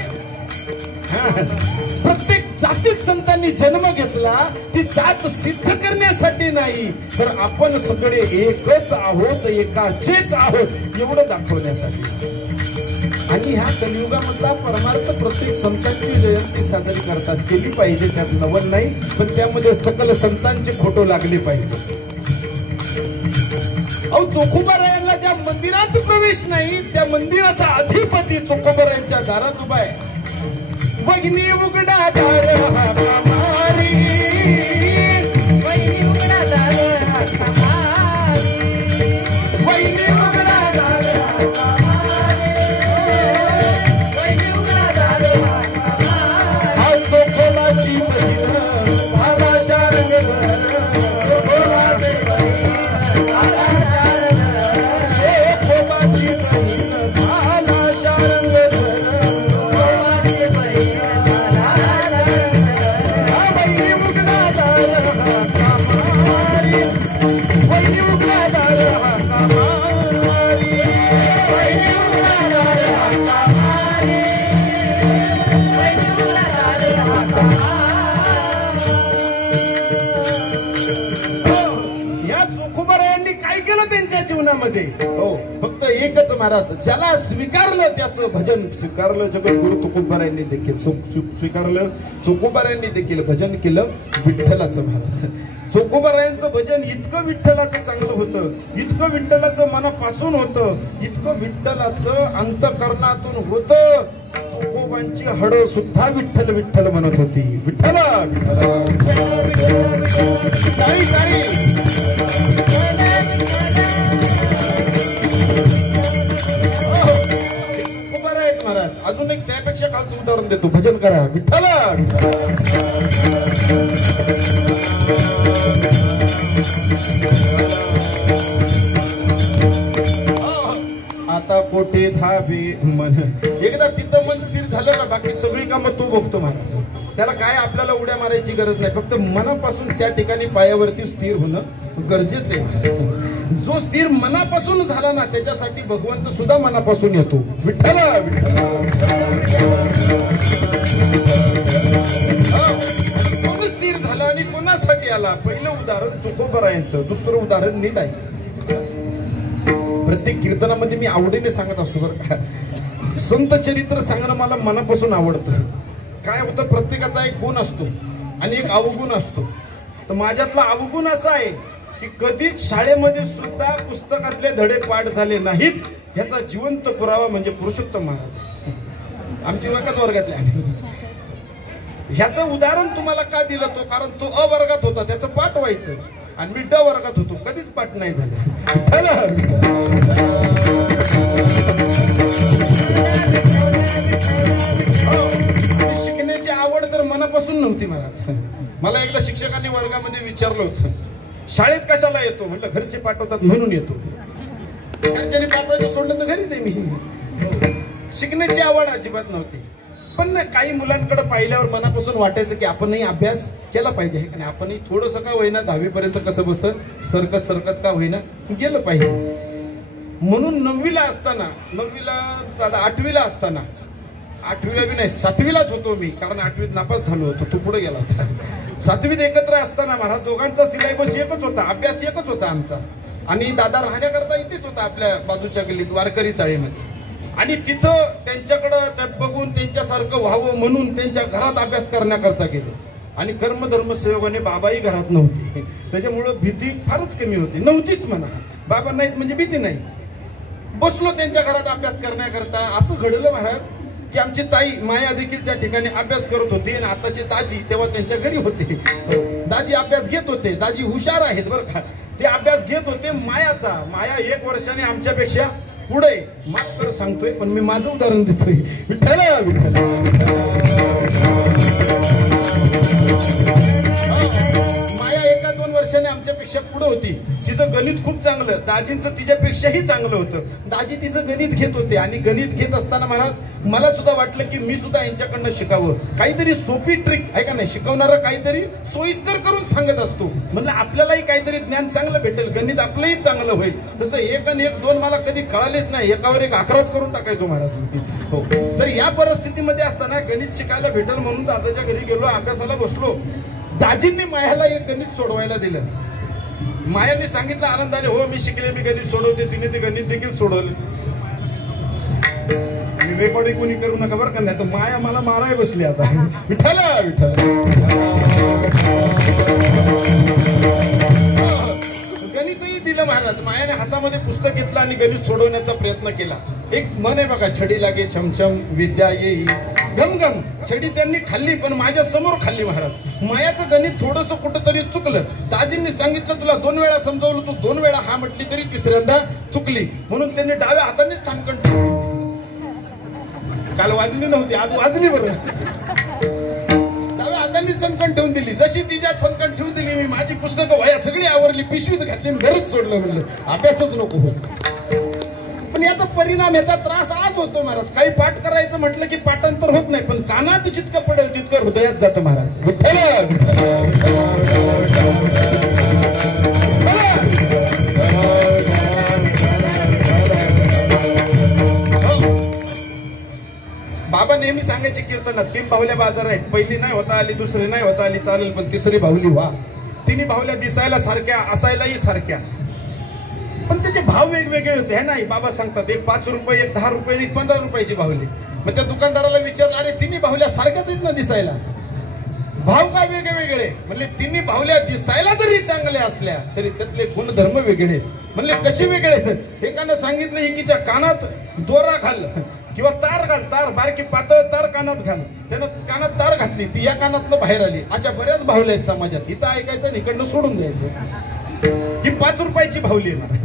प्रत्येक जातीत संतांनी जन्म घेतला. ती जात सिद्ध करण्यासाठी नाही, तर आपण सगळे एकच आहोत, एकाचेच आहोत एवढं दाखवण्यासाठी. आणि ह्या कलियुगामधला परमार्थ प्रत्येक संतांची जयंती साजरी करतात, केली पाहिजे, त्यात नवल नाही, पण त्यामध्ये सकल संतांचे फोटो लागले पाहिजे. अहो चोखोबारायांना ज्या मंदिरात प्रवेश नाही, त्या मंदिराचा अधिपती चोखोबारायांच्या दारात उभा आहे. वहिनी उघडा दार हाका मारी, वहिनी उघडा दार हाका मारी, वहिनी उघडा दार हाका मारी, वहिनी उघडा दार हाका मारी. हा चोखोबाची बहीण भाला शारंग भर, चोखोबाची बहीण भाला शारंग भर, चोखोबाची बहीण भाला शारंग भर, चोखोबाची बहीण जीवनामध्ये. हो, फक्त एकच महाराज, ज्याला स्वीकारलं त्याचं भजन स्वीकारलं. जगद्गुरु तुकोबारायांनी देखील स्वीकारलं. चोखोबारायांनी देखील भजन केलं विठ्ठलाचं महाराज. चोखोबारायांचं भजन इतकं विठ्ठलाचं चांगलं होतं, इतकं विठ्ठलाचं मनापासून होतं, इतकं विठ्ठलाचं अंतकरणातून होतं. चोखोबांची हड सुद्धा विठ्ठल विठ्ठल म्हणत होती. विठ्ठला विठ्ठला काही काही महाराज. अजून एक त्यापेक्षा खालचं उदाहरण देतो, भजन करा विठ्ठला. आता कोठे धाबे मन. एकदा तिथं मन स्थिर झालं ना, बाकी सगळी कामं तो बघतो महाराज. त्याला काय आपल्याला उड्या मारायची गरज नाही, फक्त मनापासून त्या ठिकाणी पायावरती स्थिर होणं गरजेचं आहे. जो स्थिर मनापासून झाला ना, त्याच्यासाठी भगवंत सुद्धा मनापासून येतो. विठ्ठला कोण स्थिर झाला आणि कोणासाठी आला? पहिलं उदाहरण चोखोबारायांचं, दुसरं उदाहरण नीट आहे. प्रत्येक कीर्तनामध्ये मी आवडीने सांगत असतो बरं का. संत चरित्र सांगणं मला मनापासून आवडतं. काय होतं, प्रत्येकाचा एक गुण असतो आणि एक अवगुण असतो. तर माझ्यातला अवगुण असा आहे की कधीच शाळेमध्ये सुद्धा पुस्तकातले धडे पाठ झाले नाहीत, ह्याचा जिवंत पुरावा म्हणजे पुरुषोत्तम महाराज. आमची एकाच वर्गातले आहे. ह्याचं उदाहरण तुम्हाला का दिलं, तो कारण तो अ वर्गात होता, त्याचं पाठ व्हायचं, आणि मी ड वर्गात होतो, कधीच पाठ नाही झालं. शिकण्याची आवड तर मनापासून नव्हती महाराज. मला एकदा शिक्षकांनी वर्गामध्ये विचारलं होतं, शाळेत कशाला येतो? म्हटलं घरचे पाठवतात म्हणून येतो. घरच्याने पाठवायचं सोडलं तर घरीच आहे मी. शिकण्याची आवड अजिबात नव्हती. पण काही मुलांकडे पाहिल्यावर मनापासून वाटायचं की आपणही अभ्यास केला पाहिजे, हे आपणही थोडंसं का होईना 10वी पर्यंत कसं बसत सरकत का होईना गेलं पाहिजे. म्हणून 9वीला असताना, 8वीला असताना, 8वीला बी नाही 7वीलाच होतो मी, कारण 8वीत नापास झालो होतो, तो पुढे गेला होता. 7वीत एकत्र असताना महाराज दोघांचा सिलेबस एकच होता, अभ्यास एकच होता आमचा. आणि दादा राहण्याकरता इथेच होता आपल्या बाजूच्या गल्लीत वारकरी चाळीमध्ये. आणि तिथं त्यांच्याकडं ते बघून त्यांच्यासारखं व्हावं म्हणून त्यांच्या घरात अभ्यास करण्याकरता गेलो. आणि कर्मधर्म संयोगाने बाबाही घरात नव्हती, त्याच्यामुळं भीती फारच कमी होती. नव्हतीच म्हणा, बाबा नाहीत म्हणजे भीती नाही. बसलो त्यांच्या घरात अभ्यास करण्याकरता. असं घडलं महाराज की आमची ताई माया देखील त्या ठिकाणी अभ्यास करत होती आणि आताची दाजी तेव्हा त्यांच्या घरी होते. दाजी अभ्यास घेत होते. दाजी हुशार आहेत बरं का. ते अभ्यास घेत होते मायाचा. माया 1 वर्षाने आमच्यापेक्षा पुढे. माफ कर सांगतोय पण मी माझं उदाहरण देतोय. विठ्ठल विठ्ठल. माया 1-2 वर्षाने आमच्यापेक्षा पुढे होती. तिचं गणित खूप चांगलं, दाजींचं तिच्यापेक्षाही चांगलं होतं. दाजी तिचं गणित घेत होते आणि गणित घेत असताना महाराज मला सुद्धा वाटलं की मी सुद्धा यांच्याकडनं शिकावं. काहीतरी सोपी ट्रिक आहे का नाही, शिकवणारा काहीतरी सोयीस्कर करून सांगत असतो. म्हणलं आपल्यालाही काहीतरी ज्ञान चांगलं भेटेल, गणित आपलंही चांगलं होईल. तसं 1 आणि 1 2 मला कधी कळालेच नाही. 1वर 1 11च करून टाकायचो महाराज. हो, तर या परिस्थितीमध्ये असताना गणित शिकायला भेटेल म्हणून दादाच्या घरी गेलो, अभ्यासाला बसलो. दाजींनी मायाला एक गणित सोडवायला दिलं. मायाने सांगितलं आनंदाने, हो मी शिकले, मी गणित सोडवते. तिने ते गणित देखील सोडवलं. आणि रेकॉर्डिंग कोणी करू नका बरं का, नाही तर माया मला माराय बसली आता. विठ्ठल विठ्ठल. गणितही दिलं महाराज. मायाने हातामध्ये पुस्तक घेतलं आणि गणित सोडवण्याचा प्रयत्न केला. एक मन आहे बघा, छडी लागे छमछम विद्या येई घमघम. छडी त्यांनी खाल्ली पण माझ्या समोर खाल्ली महाराज. मायाचं गणित थोडंसं कुठंतरी चुकलं. दाजींनी सांगितलं तुला 2 वेळा समजावलं, तू 2 वेळा हा म्हटली तरी 3ऱ्यांदा चुकली. म्हणून त्यांनी डाव्या हातानेच छानकण ठेवली. काल वाजली नव्हती, आज वाजली बरं. डाव्या हाताने सनकण ठेवून दिली. जशी तिच्यात सनकण ठेवून दिली मी माझी पुस्तकं वह्या सगळी आवरली, पिशवीत घातली, घरच सोडलं. म्हणलं अभ्यासच नको हो. पण याचा परिणाम, याचा त्रास आज होतो महाराज. काही पाठ करायचं म्हटलं की पाठांतर होत नाही, पण कानात जितकं पडेल तितकं हृदयात जातं महाराज. बाबा नेहमी सांगायचे कीर्तनात, 3 बाहुल्या बाजार आहेत. पहिली नाही होता आली, दुसरी नाही होता आली चालेल, पण 3री बाहुली व्हा. 3 बाहुल्या दिसायला सारख्या, असायलाही सारख्या, पण त्याचे भाव वेगवेगळे होते. हे नाही बाबा सांगतात, एक 5 रुपये, एक 10 रुपये, एक 15 रुपयाची बाहुली. मग त्या दुकानदाराला विचारलं, अरे 3 बाहुल्या सारख्याच आहेत ना दिसायला, भाव का वेगळे वेगळे? म्हणले 3 बाहुल्या दिसायला जरी चांगल्या असल्या तरी त्यातले गुणधर्म वेगळे. म्हणले कसे वेगळे? एकानं सांगितलं एकीच्या कानात दोरा घाल किंवा तार घाल, तार बारकी पातळ तार कानात घाल. त्यानं कानात तार घातली, ती या कानातनं बाहेर आली. अशा बऱ्याच बाहुल्या आहेत समाजात. इथं ऐकायचं आणि इकडनं सोडून द्यायचं. ही 5 रुपयाची बाहुली आहे.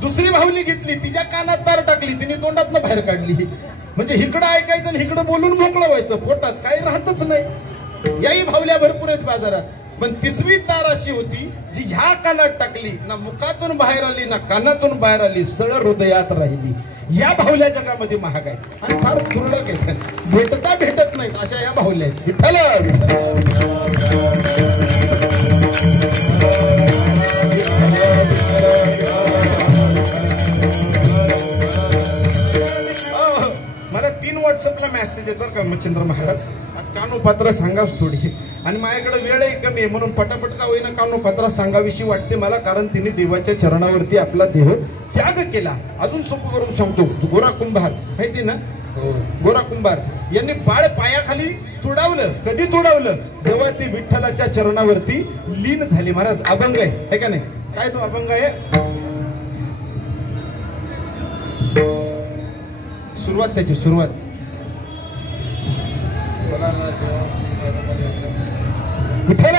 दुसरी बाहुली घेतली, तिच्या कानात तार टाकली, तिने तोंडातनं बाहेर काढली. म्हणजे इकडं ऐकायचं आणि इकडं बोलून मोकळं व्हायचं, पोटात काही राहतच नाही. याही बाहुल्या भरपूर आहेत बाजारात. पण 3री तार अशी होती जी ह्या कानात टाकली, ना मुखातून बाहेर आली ना कानातून बाहेर आली, सरळ हृदयात राहिली. या बाहुल्या जगामध्ये महाग आहेत आणि फार तुरळक आहेत, भेटता भेटत नाहीत अशा या बाहुल्या आहेत. विठ्ठल मला 3 व्हॉट्सअपला मेसेज येतो का मच्छिंद्र महाराज, आज कानोपात्र सांगाच थोडी. आणि माझ्याकडे वेळही कमी आहे म्हणून पटापट का होईना कानोपात्र सांगाविषयी वाटते मला, कारण तिने देवाच्या चरणावरती आपला देह त्याग केला. अजून सोपं करून सांगतो, गोरा कुंभार माहिती ना, गोरा कुंभार यांनी बाळ पायाखाली तुडावलं. कधी तुडावलं? तेव्हा ती विठ्ठलाच्या चरणावरती लीन झाली. महाराज अभंग आहे का नाही? काय तो अभंग आहे? सुरुवात त्याची सुरुवात. विठ्ठल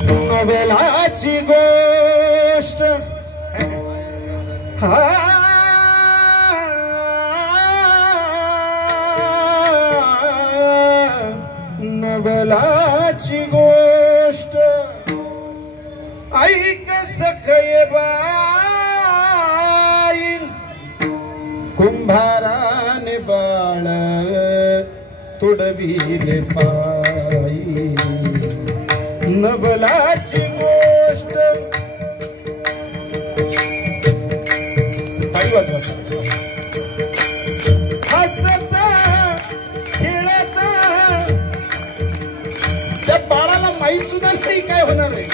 नवलाची गोष्ट नवलाची गोष्ट ऐक सखये बाई, कुंभाराने बाळ तुडविले पायी. नवलाची गोष्ट हसत खेळत, त्या बाळाला माहीत सुद्धा नाही काय होणार आहे.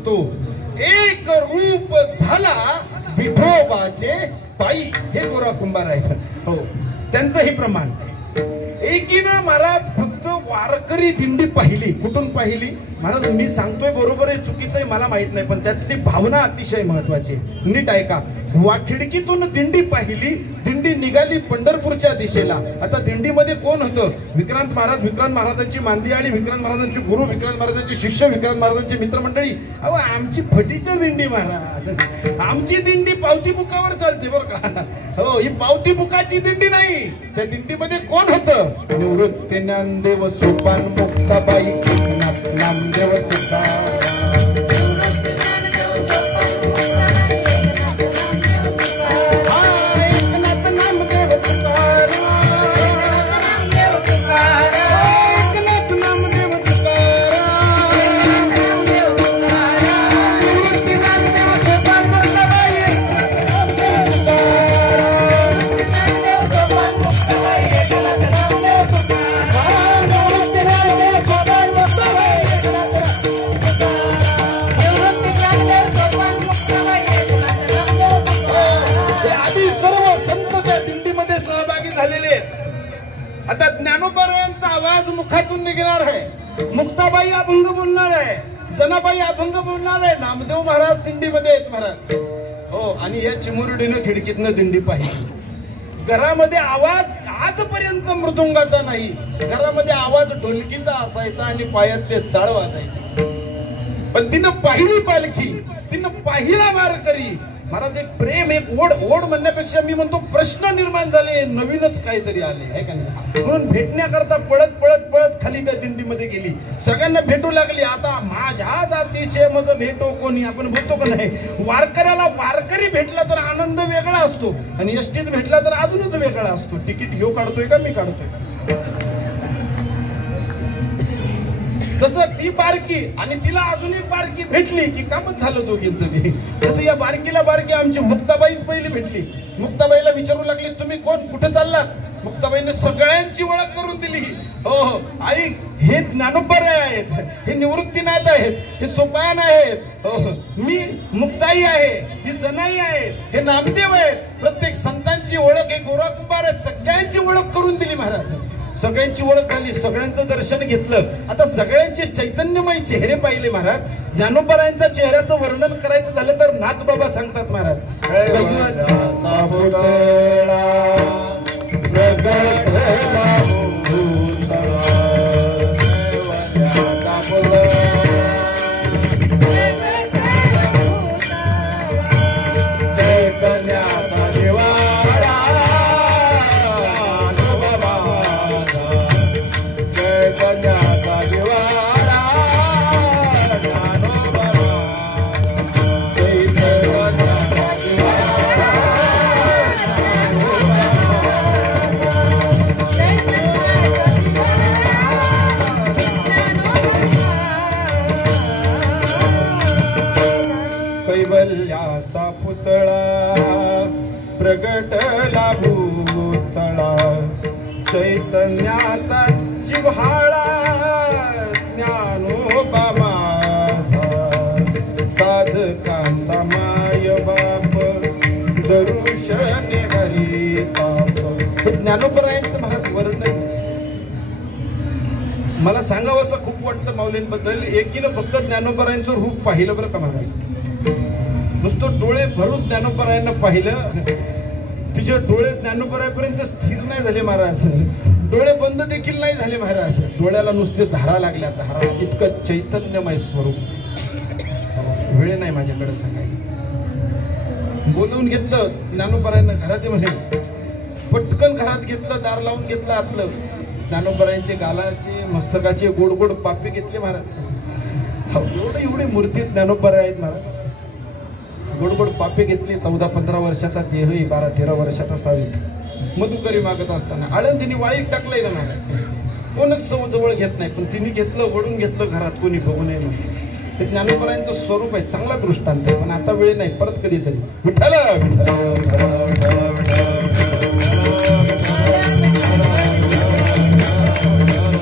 म्हणतो, एक रूप झाला विठोबाचे पायी. हे गोरा कुंभार आहेत. हो, त्यांचं हे प्रमाण. एकीनं महाराज फक्त वारकरी दिंडी पाहिली. कुठून पाहिली महाराज? मी सांगतोय बरोबर आहे चुकीचं आहे मला माहित नाही, पण त्यातली भावना अतिशय महत्वाची. नीट ऐका. खिडकीतून दिंडी पाहिली. दिंडी निघाली पंढरपूरच्या दिशेला. आता दिंडीमध्ये कोण होतं? विक्रांत महाराज, विक्रांत महाराजांची मांदी आणि विक्रांत महाराजांची गुरु, विक्रांत महाराजांचे शिष्य, विक्रांत महाराजांचे मित्रमंडळी. अहो, आमची फटीच्या दिंडी महाराज. आमची दिंडी पावती बुकावर चालते बरं का. हो, ही पावती बुकाची दिंडी नाही. त्या दिंडीमध्ये कोण होतं? निवृत्ती ज्ञानदेव सोपान मुक्ताबाई नामदेव आता ज्ञानोबरायांचा आवाज मुखातून निघणार आहे. मुक्ताबाई अभंग बोलणार आहे. जनाबाई अभंग बोलणार आहे. नामदेव महाराज दिंडीमध्ये आहेत महाराज. हो, आणि या चिमुरडीनं खिडकीतनं दिंडी पाहिली. घरामध्ये आवाज आजपर्यंत मृदुंगाचा नाही. घरामध्ये आवाज ढोलकीचा असायचा आणि पायात ते चाळ वाजायचे. पण तिनं पाहिली पालखी, तिनं पाहिला वारकरी. महाराज, एक प्रेम, एक ओढ. ओढ म्हणण्यापेक्षा मी म्हणतो प्रश्न निर्माण झाले, नवीनच काहीतरी आले आहे का नाही. म्हणून भेटण्याकरता पळत पळत पळत खाली त्या दिंडीमध्ये गेली. सगळ्यांना भेटू लागली. आता माझ्या जातीचे मज भेटो कोणी, आपण बोलतो का नाही. वारकऱ्याला वारकरी भेटला तर आनंद वेगळा असतो आणि एसटीत भेटला तर अजूनच वेगळा असतो. तिकीट ह्यो काढतोय का मी काढतोय. तसं ती बारकी आणि तिला अजून एक बारकी भेटली की कामच झालं दोघींचं बी. तसं या बारकीला बारकी आमची मुक्ताबाईच पहिली भेटली. मुक्ताबाईला विचारू लागली, तुम्ही कोण, कुठे चाललात? मुक्ताबाईने सगळ्यांची ओळख करून दिली. हो हो, आई, हे ज्ञानोबर आहेत, हे निवृत्तीनाथ आहेत, हे सोपान आहेत. हो, मी मुक्ताई आहे, ही सनाई आहे, हे नामदेव आहेत. प्रत्येक संतांची ओळख, हे गोरा कुंभार आहेत. सगळ्यांची ओळख करून दिली महाराज. सगळ्यांची ओळख झाली, सगळ्यांचं दर्शन घेतलं. आता सगळ्यांचे चैतन्यमय चेहरे पाहिले महाराज. ज्ञानोबरायांच्या चेहऱ्याचं वर्णन करायचं झालं तर नाथ बाबा सांगतात महाराज, कैवल्याचा पुतळा प्रगटला भूतळा, चैतन्याचा जिव्हाळा ज्ञानोबा माझा, साधकांचा माय बाप दरुशने हरिताप. हे ज्ञानोबरायांचं महाराज वर्णन मला सांगावं असं खूप वाटतं माऊलींबद्दल. एकीनं फक्त ज्ञानोबरायांचं रूप पाहिलं बरं का महाराज. नुसतं डोळे भरून ज्ञानोबरायांना पाहिलं. तिचे डोळे ज्ञानोबरायपर्यंत स्थिर नाही झाले महाराज. डोळे बंद देखील नाही झाले महाराज. डोळ्याला नुसते धारा लागल्या, धारा. इतकं चैतन्यमय स्वरूप. वेळ नाही माझ्याकडे सांगायला. बोलवून घेतलं ज्ञानोबरायांना घरात म्हणे. पटकन घरात घेतलं, दार लावून घेतलं आतलं. ज्ञानोबरायांचे गालाचे मस्तकाचे गोड गोड पापे घेतले महाराज. एवढे मूर्ती ज्ञानोबराय आहेत महाराज. गोड गोड पापे घेतले. 14-15 वर्षाचा देह, 12-13 वर्षाचा सावी. मधुकरी मागत असताना आळंदीने वाळीत टाकलंय ना महाराज. कोणच जवळ घेत नाही, पण तिने घेतलं, वडून घेतलं घरात, कोणी बघू नये म्हणून. ते ज्ञानोबरायांचं स्वरूप आहे, चांगला दृष्टांत आहे. पण आता वेळ नाही, परत कधीतरी. विठ्ठल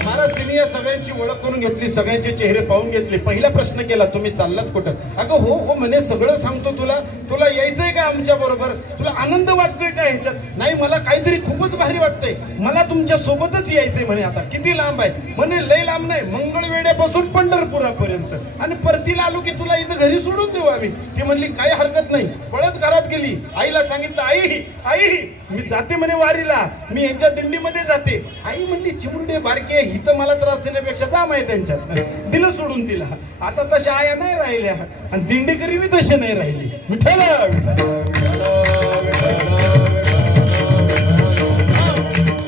महाराज तिने या सगळ्यांची ओळख ओळख करून घेतली, सगळ्यांचे चेहरे पाहून घेतले. पहिला प्रश्न केला, तुम्ही चाललात कुठं? अगं हो हो म्हणे, सगळं सांगतो तुला. तुला यायचंय का आमच्या बरोबर? तुला आनंद वाटतोय का ह्याच्यात? नाही, मला काहीतरी खूपच भारी वाटतंय, मला तुमच्या सोबतच यायचंय म्हणे. आता किती लांब आहे म्हणे? लय लांब नाही, मंगळवेढ्यापासून पंढरपुरापर्यंत. आणि परतीला आलो की तुला इथं घरी सोडून देऊ आम्ही. ती म्हणली काही हरकत नाही. पळत घरात गेली, आईला सांगितलं, आई आई मी जाते म्हणे वारीला, मी यांच्या दिंडीमध्ये जाते. आई म्हणली चिमुरडे बारके, हिथं मला त्रास देण्यापेक्षा जा माहिती त्यांच्यात. दिलं सोडून तिला. आता तशा आया नाही राहिल्या आणि दिंडीकरी बी तसे नाही राहिले. विठ्ठल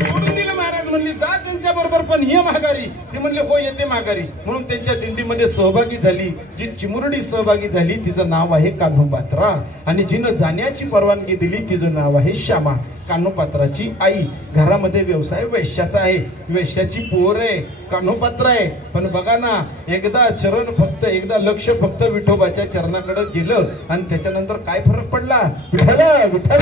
सोडून दिलं महाराज. म्हणली जा त्यांच्या बरोबर, पण ये माघारी. ते म्हणले हो येते माघारी. म्हणून त्यांच्या दिंडीमध्ये सहभागी झाली. जी चिमुरडी सहभागी झाली तिचं नाव आहे कान्होपात्रा, आणि जिनं जाण्याची परवानगी दिली तिचं नाव आहे श्यामा. कान्होपात्राची आई. घरामध्ये व्यवसाय वेश्याचा आहे, वेश्याची पोर आहे, कान्होपात्र आहे. पण बघा ना, एकदा चरण फक्त, एकदा लक्ष फक्त विठोबाच्या चरणाकडे गेलं आणि त्याच्यानंतर काय फरक पडला? विठ्ठल विठ्ठल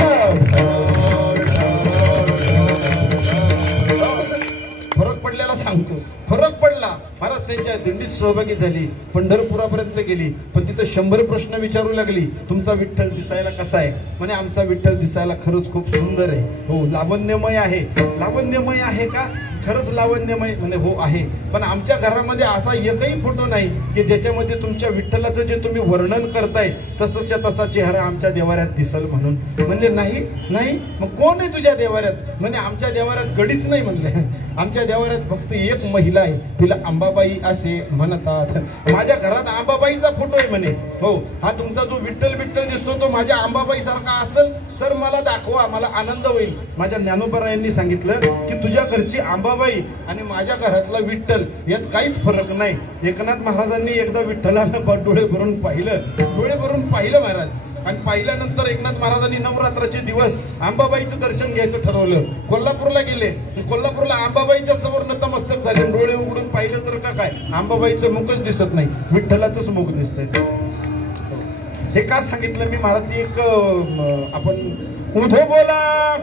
फरक पडल्याला सांगतो. फरक पडला. महाराज त्यांच्या दिंडीत सहभागी झाली, पंढरपुरापर्यंत गेली. पण तिथं 100 प्रश्न विचारू लागली. तुमचा विठ्ठल दिसायला कसा आहे? म्हणे आमचा विठ्ठल दिसायला खरंच खूप सुंदर आहे. हो, लावण्यमय आहे. लावण्यमय आहे का? खरंच लावण्यमय? म्हणे हो आहे. पण आमच्या घरामध्ये असा एकही फोटो नाही की ज्याच्यामध्ये तुमच्या विठ्ठलाचं जे तुम्ही वर्णन करताय तसंच्या तसा चेहरा आमच्या देवाऱ्यात दिसल म्हणून. म्हणले नाही नाही. मग कोण आहे तुझ्या देवाऱ्यात? म्हणे आमच्या देवाऱ्यात गडीच नाही. म्हणले आमच्या देवाऱ्यात फक्त एक महिला आहे, तिला अंबाबाई असे म्हणतात. माझ्या घरात अंबाबाईचा फोटो आहे म्हणे. हो, हा तुमचा जो विठ्ठल विठ्ठल दिसतो तो माझ्या अंबाबाई सारखा असेल तर मला दाखवा, मला आनंद होईल. माझ्या ज्ञानोबरायांनी सांगितलं की तुझ्या घरची अंबाबाई आणि माझ्या घरातला विठ्ठल यात काहीच फरक नाही. एकनाथ महाराजांनी एकदा विठ्ठलानं डोळे भरून पाहिलं, डोळे भरून पाहिलं महाराज. आणि पाहिल्यानंतर एकनाथ महाराजांनी नवरात्राचे दिवस अंबाबाईचं दर्शन घ्यायचं ठरवलं. कोल्हापूरला गेले. कोल्हापूरला अंबाबाईच्या समोर नतमस्तक झाले. डोळे उघडून पाहिलं तर का काय, अंबाबाईचं मुखच दिसत नाही, विठ्ठलाचंच मुख दिसतंय. हे का सांगितलं मी महाराज? एक आपण उधो बोला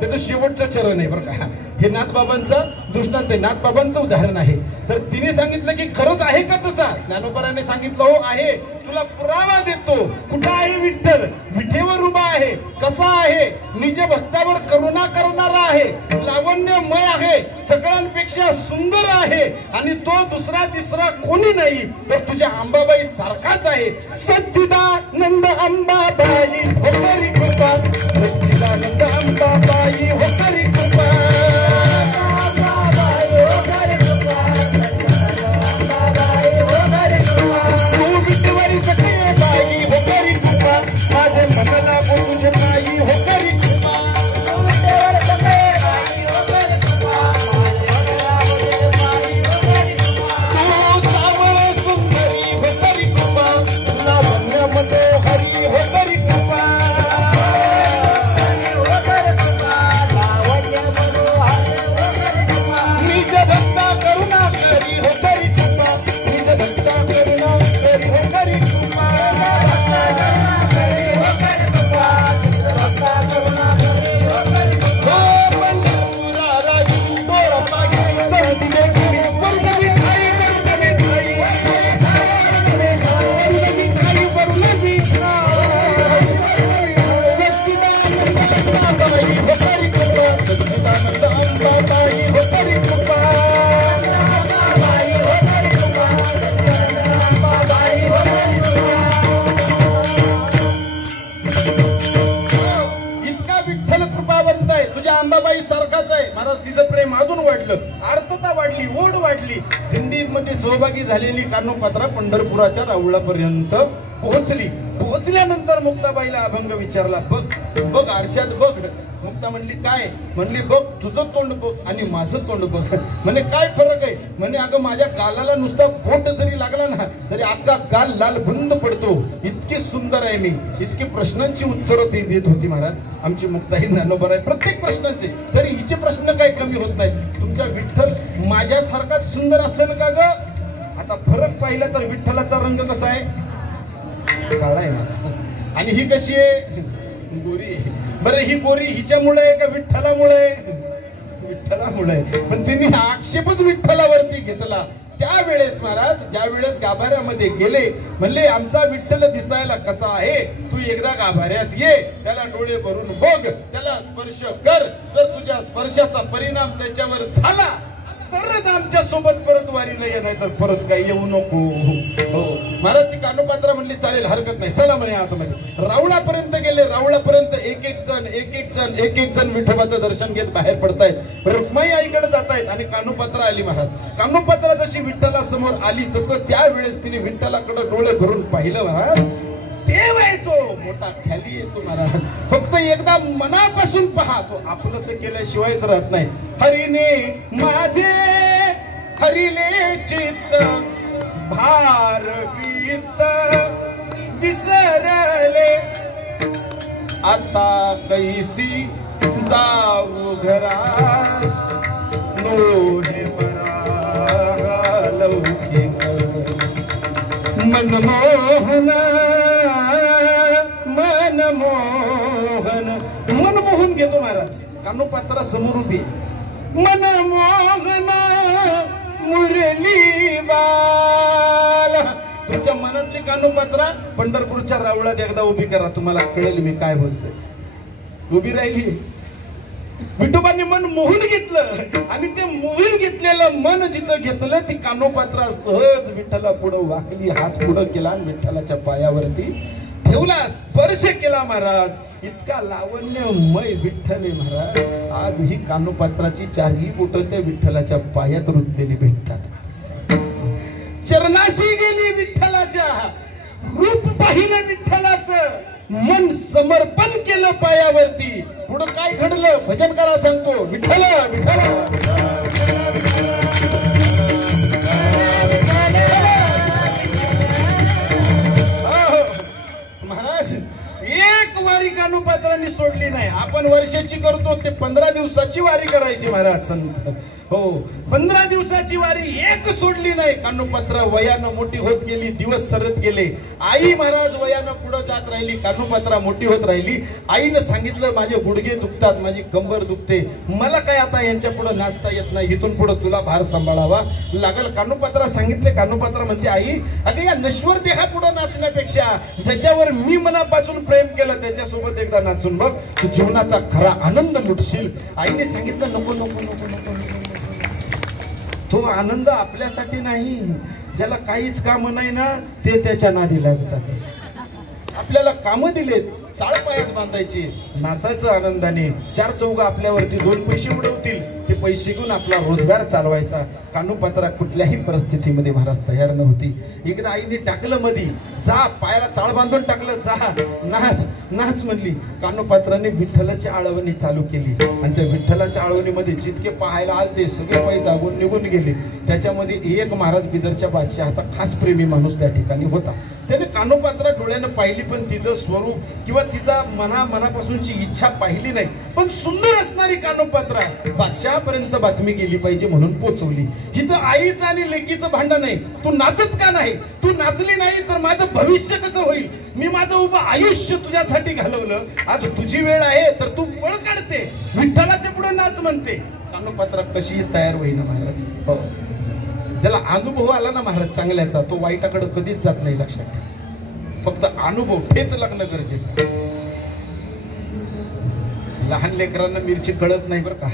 त्याचं शेवटचं चरण आहे बरं का. हे नाथबाबांचं दृष्टांत आहे, नाथबाबांचं उदाहरण आहे. तर तिने सांगितलं की खरंच आहे का तसा? ज्ञानोबराने सांगितलं हो आहे. तुला पुरावा देतो. कुठं आहे विठ्ठल? विठेवर उभा आहे. कसा आहे? निज भक्तावर करुणा करणारा आहे, लावण्यमय आहे, सगळ्यांपेक्षा सुंदर आहे, आणि तो दुसरा तिसरा कोणी नाही तर तुझ्या अंबाबाई सारखाच आहे. सच्चिदानंद अंबाबाई हो करी कृपा, सच्चिदानंद अंबाबाई हो करी कृपा, तू विठेवरी सगळे बाई हो करी कृपा, माझे मनाला तुझे बाई हो करी कृपा, तू सावळ सुंदरी हो करी कृपा, तुला वन्यामध्ये हरी हो करी कृपा, निज भक्ता करुणा करी हो करी कृपा, निज भक्ता करुणा करी हो करी कृपा, अंबाबाई सारखाच आहे महाराज. तिचं प्रेम अजून वाढलं, आर्तता वाढली, ओढ वाढली. दिंडीमध्ये सहभागी झालेली कान्होपात्रा पंढरपुराच्या राऊळापर्यंत पोहोचली. पोहोचल्यानंतर मुक्ताबाईला अभंग विचारला, बघ बघ आरशात बघ. मुक्ता म्हणली काय? म्हणली बघ तुझं तोंड बघ आणि माझं तोंड बघ. म्हणे काय फरक आहे? म्हणे अगं माझ्या गालाला नुसता बोट जरी लागला ना तरी अख्खा गाल लाल बंद पडतो, इतकी सुंदर आहे मी. इतकी प्रश्नांची उत्तरं ती देत होती महाराज. आमची मुक्ताई ज्ञानोबा आहे प्रत्येक प्रश्नांचे. तरी हिचे प्रश्न काही कमी होत नाहीत. तुमचा विठ्ठल माझ्यासारखाच सुंदर असेल का ग? आता फरक पाहिला तर विठ्ठलाचा रंग कसा आहे? काळा आहे ना. आणि ही कशी आहे? गोरी आहे. बरं ही गोरी हिच्यामुळे का विठ्ठलामुळे? विठ्ठलामुळे. पण तिने आक्षेपच विठ्ठलावरती घेतला. त्यावेळेस महाराज ज्या वेळेस गाभाऱ्यामध्ये गेले, म्हणले आमचा विठ्ठल दिसायला कसा आहे, तू एकदा गाभाऱ्यात ये, त्याला डोळे भरून बघ, त्याला स्पर्श कर, जर तुझ्या स्पर्शाचा परिणाम त्याच्यावर झाला तरच आमच्या सोबत परत वारीला ये, नाही तर परत काही येऊ नको. हो महाराज ती कानोपात्रा म्हणली चालेल, हरकत नाही, चला म्हणे आतमध्ये. रावळापर्यंत गेले. रावळापर्यंत एक एक जण विठोबाचं दर्शन घेत बाहेर पडतायत. रुक्माई आईकडे जातायत आणि कानोपात्रा आली. महाराज कानोपात्रा जशी विठ्ठला समोर आली तसं त्यावेळेस तिने विठ्ठलाकडे डोळे भरून पाहिलं. महाराज देव आहे तो, मोठा ख्याली येतो महाराज. फक्त एकदा मनापासून पहा, तो आपलंच केल्याशिवायच राहत नाही. हरीने माझे हरिले चित्त भारवीत विसरले, आता कैसी जाऊ घरा नोहे मरा लौकिक मनमोहन मनमोहन. मनमोहन घेतो महाराज. कानोपात्रा समोर उभी, मनमोहन मुरली बाल. तुमच्या मनातली कानोपात्रा पंढरपूरच्या रावळात एकदा उभी करा, तुम्हाला कळेल मी काय बोलतोय. उभी राहिली. विठोबांनी मन मोहून घेतलं आणि ते मोहून घेतलेलं मन जिथं घेतलं ती कानोपात्रा सहज विठ्ठला पुढं वाकली, हात पुढं केला आणि विठ्ठलाच्या पायावरती ठेवला, स्पर्श केला. महाराज इतका लावण्यमय विठ्ठल आहे महाराज. आज ही कानोपात्राची चारही बोट त्या विठ्ठलाच्या पायात रुतलेली भेटतात. चरणाशी गेली विठ्ठलाच्या, रूप पाहिलं विठ्ठलाचं, मन समर्पण केलं पायावरती. पुढं काय घडलं भजन करा सांगतो. विठ्ठल विठ्ठल महाराज एक वारी कानोपात्रांनी सोडली नाही. आपण वर्षाची करतो, ते 15 दिवसाची वारी करायची महाराज संत. हो 15 दिवसाची वारी एक सोडली नाही. कानोपात्रा वयानं मोठी होत गेली, दिवस सरत गेले. आई महाराज वयानं पुढे जात राहिली, कानोपात्रा मोठी होत राहिली. आईनं सांगितलं माझे गुडघे दुखतात, माझी कंबर दुखते, मला काय आता यांच्या पुढे नाचता येत नाही, इथून पुढे तुला भार सांभाळावा लागल. कानोपात्रा सांगितले. कानोपात्रा म्हणते आई अगं या नश्वर देहा पुढे नाचण्यापेक्षा ज्याच्यावर मी मनापासून प्रेम केलं त्याच्यासोबत एकदा नाचून बघ, तू जीवनाचा खरा आनंद लुटशील. आईने सांगितलं नको नको नको नको. तो आनंद आपल्यासाठी नाही, ज्याला काहीच काम नाही ना ते त्याच्या नादी लागतात. आपल्याला कामं दिलेत, चाळ पायात बांधायची, नाचायचं आनंदाने, 4 चौघ आपल्यावरती 2 पैसे उडवतील, ते पैसे घेऊन आपला रोजगार चालवायचा. कानोपात्रा कुठल्याही परिस्थितीमध्ये महाराज तयार नव्हती. एकदा आईने टाकलं मधी, जा पायाला चाळ बांधून टाकलं, जा नाच नाच म्हणली. कानोपात्राने विठ्ठलाची आळवणी चालू केली आणि त्या विठ्ठलाच्या आळवणीमध्ये जितके पाहायला आलते सगळे पायी दाबून निघून गेले. त्याच्यामध्ये एक महाराज बिदरच्या बादशहाचा खास प्रेमी माणूस त्या ठिकाणी होता. त्याने कानोपात्रा डोळ्यानं पाहिली पण तिचं स्वरूप किंवा तिचा मनापासूनची इच्छा पाहिली नाही. पण सुंदर असणारी कानोपात्रा बादशहापर्यंत बातमी गेली पाहिजे म्हणून पोचवली. हिथं आईचं आणि लेकीचं भांडण नाही. तू नाचत का नाही, तू नाचली नाही तर माझं भविष्य कसं होईल, मी माझं उभं आयुष्य तुझ्यासाठी घालवलं, आज तुझी वेळ आहे तर तू पळ काढते, विठ्ठलाच्या पुढे नाच म्हणते. कानोपात्रा कशी तयार होईना महाराज. हो ज्याला अनुभव आला ना महाराज चांगल्याचा, तो वाईटाकडे कधीच जात नाही. लक्षात ठेवा, फक्त अनुभव ठेच लागणं गरजेचं असतं. लहान लेकरांना मिरची कळत नाही बरं का,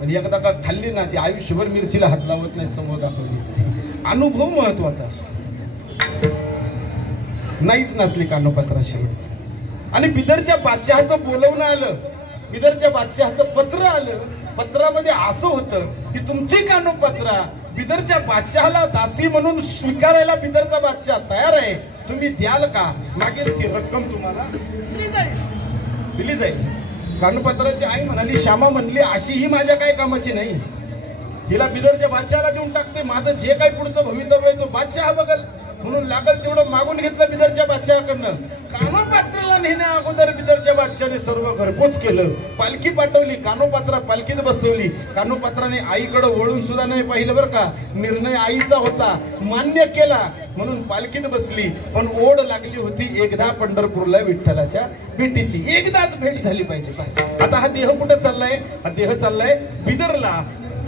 पण एकदा का खाल्ली ना ती आयुष्यभर मिरचीला हात लावत नाही, समोर दाखवली. अनुभव महत्वाचा असतो. नाहीच नसली कानोपात्रा शेवट. आणि बिदरच्या बादशहाचं बोलवणं आलं, बिदरच्या बादशहाचं पत्र आलं. पत्रामध्ये असं होतं की तुमची कानोपात्रा बिदरच्या बादशहाला दासी म्हणून स्वीकारायला बिदरचा बादशाह तयार आहे, तुम्ही द्याल का? मागेल ती रक्कम तुम्हाला दिली जाईल. कानोपात्राची आई म्हणाली, श्यामा म्हणली अशी ही माझ्या काही कामाची नाही, हिला बिदरच्या बादशहाला देऊन टाकते, माझं जे काही पुढचं भवितव्य आहे तो बादशाह बघल, म्हणून लागल तेवढं मागून घेतलं बिदरच्या बादशहाकडनं. कानोपात्राला नेण्या अगोदर बिदरच्या बादशाने सर्व घरपोच केलं, पालखी पाठवली, कानोपात्रा पालखीत बसवली. कानोपात्राने आईकडे वळून सुद्धा नाही पाहिलं बरं का. निर्णय आईचा होता, मान्य केला म्हणून पालखीत बसली. पण ओढ लागली होती एकदा पंढरपूरला विठ्ठलाच्या भेटीची, एकदाच भेट झाली पाहिजे बस. आता हा देह कुठं चाललाय? हा देह चाललाय बिदरला.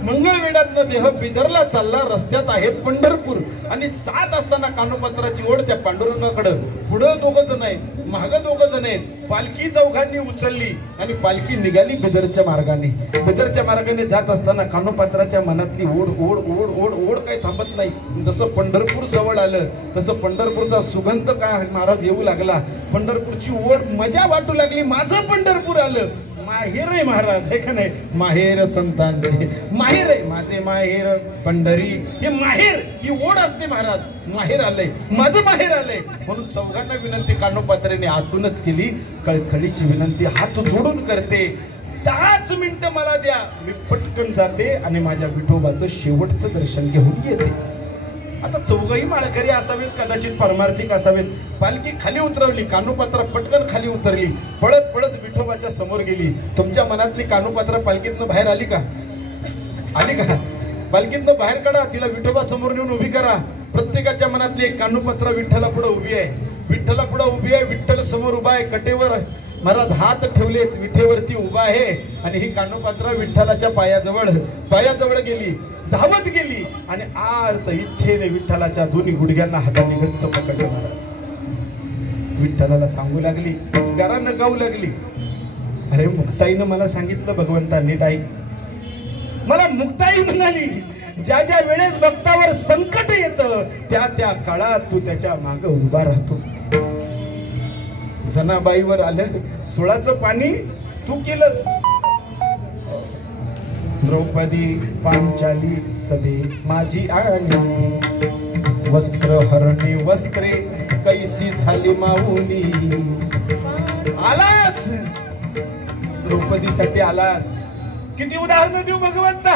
मंगळवेढ्यातनं देह बिदरला चालला, रस्त्यात आहे पंढरपूर. आणि जात असताना कानोपात्राची ओढ त्या पांडुरंगाकडे. पुढं दोघ जण आहेत, मागं दोघ जण आहेत. पालखी चौघांनी उचलली आणि पालखी निघाली बिदरच्या मार्गाने. बिदरच्या मार्गाने जात असताना कानोपात्राच्या मनातली ओढ ओढ ओढ ओढ ओढ काही थांबत नाही. जसं पंढरपूर जवळ आलं तसं पंढरपूरचा सुगंध काय महाराज येऊ लागला. पंढरपूरची ओढ मजा वाटू लागली. माझं पंढरपूर आलं. माहेर आहे महाराज, आहे का नाही? माहेर संतांचे माहेर आहे, माझे माहेर पंढरी. हे माहेर, ही ओढ असते महाराज. माहेर आलंय, माझं माहेर आलंय. म्हणून चौघांना विनंती कानोपात्रेने आतूनच केली. कळकळीची विनंती हात जोडून करते, 10 मिनिटं मला द्या, मी पटकन जाते आणि माझ्या विठोबाचं शेवटचं दर्शन घेऊन येते. आता चौघही माळकरी असावेत, कदाचित परमार्थिक असावेत. पालखी खाली उतरवली, कानोपात्रा पटकन खाली उतरली, पळत पळत विठोबाच्या समोर गेली. तुमच्या मनातली कानोपात्रा पालखीतनं बाहेर आली का? आली का? पालखीतनं बाहेर काढा, तिला विठोबा समोर नेऊन उभी करा. प्रत्येकाच्या मनातली एक कानोपात्रा विठ्ठला पुढे उभी आहे. विठ्ठला पुढे उभी आहे, विठ्ठल समोर उभा आहे. कटेवर महाराज हात ठेवलेत, विठेवरती उभा आहे. आणि ही कानोपात्रा विठ्ठलाच्या पायाजवळ गेली, धावत गेली आणि आर्त इच्छेने विठ्ठलाच्या दोन्ही गुडघ्यांना हाताने गच्च पकडले. महाराज विठ्ठलाला सांगू लागली, गारानं गाऊ लागली, अरे मुक्ताईनं मला सांगितलं, भगवंता नीट ऐक. मला मुक्ताई म्हणाली, ज्या ज्या वेळेस भक्तावर संकट येतं त्या त्या काळात तू त्याच्या मागे उभा राहतो. जनाबाईवर आलं सुळाचं पाणी, तू केलंस. द्रौपदी पांचाली सदे माझी आली, वस्त्र हरणे वस्त्रे कैसी झाली माऊली. आलास, द्रौपदीसाठी आलास. किती उदाहरणं देऊ भगवंता,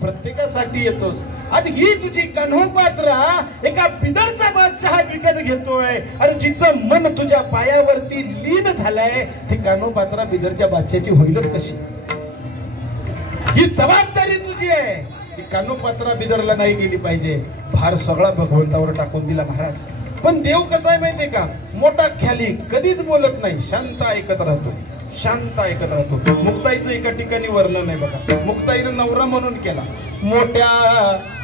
प्रत्येकासाठी येतोस. आज ही तुझी कान्होपात्रा एका बिदरचा बादशाह विकत घेतोय. अरे जिचं मन तुझ्या पायावरती लीन झालंय, ती कान्होपात्रा बिदरच्या बादशाची होईलच कशी? ही जबाबदारी तुझी आहे. ही कान्होपात्रा बिदरला नाही गेली पाहिजे. भार सगळा भगवंतावर टाकून दिला महाराज. पण देव कसा आहे माहितीये का? मोठा ख्याली, कधीच बोलत नाही, शांत ऐकत राहतो, शांत ऐकत राहतो. मुक्ताईचं एका ठिकाणी वर्णन आहे बघा. मुक्ताईनं नवरा म्हणून केला, मोठ्या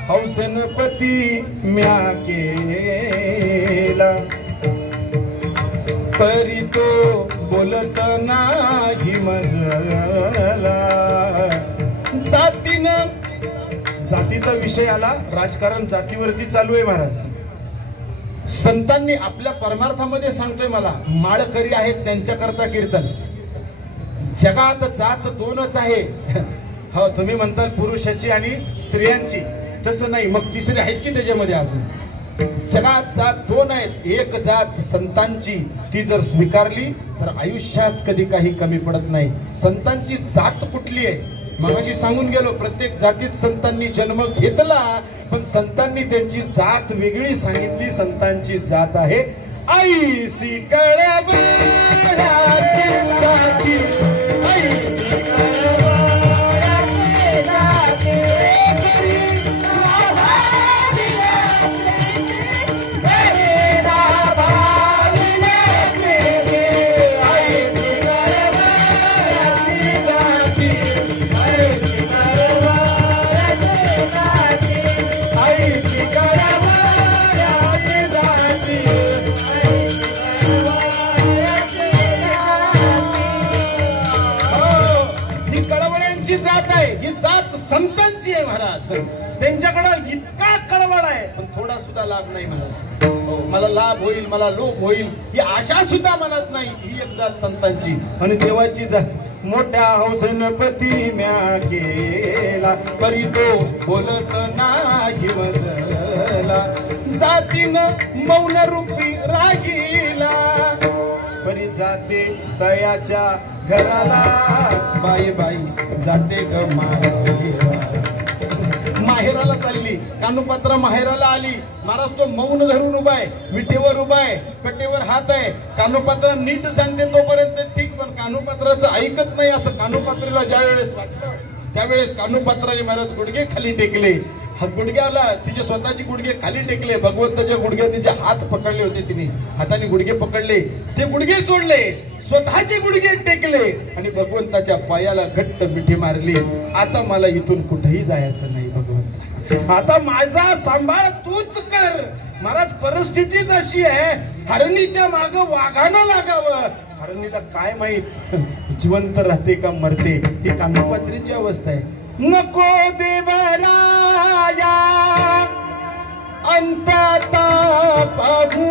हौसेन पती म्या केला, तरी तो बोलत नाही मजला. जातीचा विषय आला, राजकारण जातीवरती चालू आहे महाराज. संतांनी आपल्या परमार्थामध्ये सांगतोय मला, माळकरी आहेत त्यांच्याकरता कीर्तन. जगात जात दोनच आहे. हो तुम्ही म्हणताल पुरुषाची आणि स्त्रियांची, तसं नाही. मग तिसरी आहेत की त्याच्यामध्ये अजून? जगात जात दोन आहेत. एक जात संतांची, ती जर स्वीकारली तर आयुष्यात कधी काही कमी पडत नाही. संतांची जात कुठली आहे? मगाशी सांगून गेलो, प्रत्येक जातीत संतांनी जन्म घेतला, पण संतांनी त्यांची जात वेगळी सांगितली. संतांची जात आहे ऐसी कळवळ्याची जाती, ऐसी कळवळ्याची जाती, ही जात संतांची आहे महाराज. त्यांच्याकडे इतका कळवळ आहे, पण थोडा सुद्धा लाभ नाही महाराज. मला लाभ होईल, मला लोभ होईल, ही आशा सुद्धा मनात नाही. ही एक जात संतांची. आणि देवाची जात, मोठ्या हौसेन पती म्या केला, तरी तो बोलत नाही मजला. जातीनं मौन रूपी राहिला, परी जाते तयाच्या घराला, बाई बाई जाते ग माहेराला चालली. कानोपात्रा माहेराला आली. महाराज तो मौन धरून उभा आहे, विठेवर उभा आहे, कटेवर हात आहे. कानोपात्रा नीट सांगते तोपर्यंत ठीक, पण कानोपात्राचं ऐकत नाही. असं कानोपात्रेला ज्या वेळेस वाटलं त्यावेळेस कानोपात्राने महाराज गुडघे खाली टेकले. गुडघ्याला तिचे स्वतःचे गुडघे खाली टेकले. भगवंताच्या गुडघ्याने जे हात पकडले होते, तिने हाताने गुडघे पकडले, ते गुडघे सोडले. स्वतःचे गुडघे टेकले आणि भगवंताच्या पायाला घट्ट मिठी मारली. आता मला इथून कुठेही जायचं नाही भगवंता, आता माझा सांभाळ तूच कर. महाराज परिस्थितीच अशी आहे, हरणीच्या माग वाघानं लागावं. हरणीला काय माहित जिवंत राहते का मरते, ही कानोपात्रीची अवस्था आहे. नको देवराया अंतता पाहू,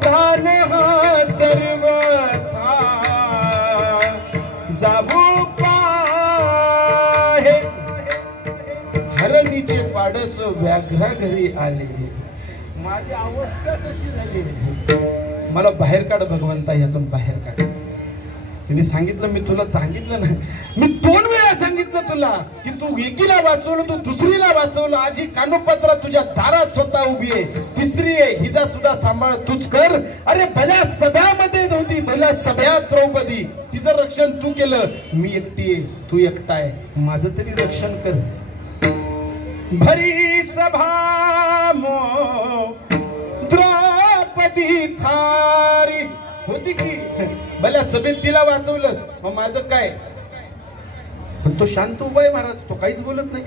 प्राण हा सर्वथा जाऊ पाहे. हरणीचे पाडस व्याघ्रा घरी आले, माझी अवस्था कशी झाली. मला बाहेर काढ भगवंता, यातून बाहेर काढ. त्यांनी सांगितलं, मी तुला सांगितलं ना, मी 2 वेळा सांगितलं तुला की तू एकीला वाचवलं, तू दुसरीला वाचवलं. आज ही कानोपात्रा तुझ्या दारात स्वतः उभी आहे, तिसरी आहे, हिचा सुद्धा सांभाळ तूच कर. अरे भल्या सभ्यामध्ये नव्हती, भल्या सभ्यात द्रौपदी, तिचं रक्षण तू केलं. मी एकटी आहे, तू एकटा आहे, माझं तरी रक्षण कर. भरी सभा मो द्रौपदी थारी होती की भल्या सभेत तिला वाचवलंस, मग माझं काय. पण तो शांत उभा आहे महाराज, तो काहीच बोलत नाही.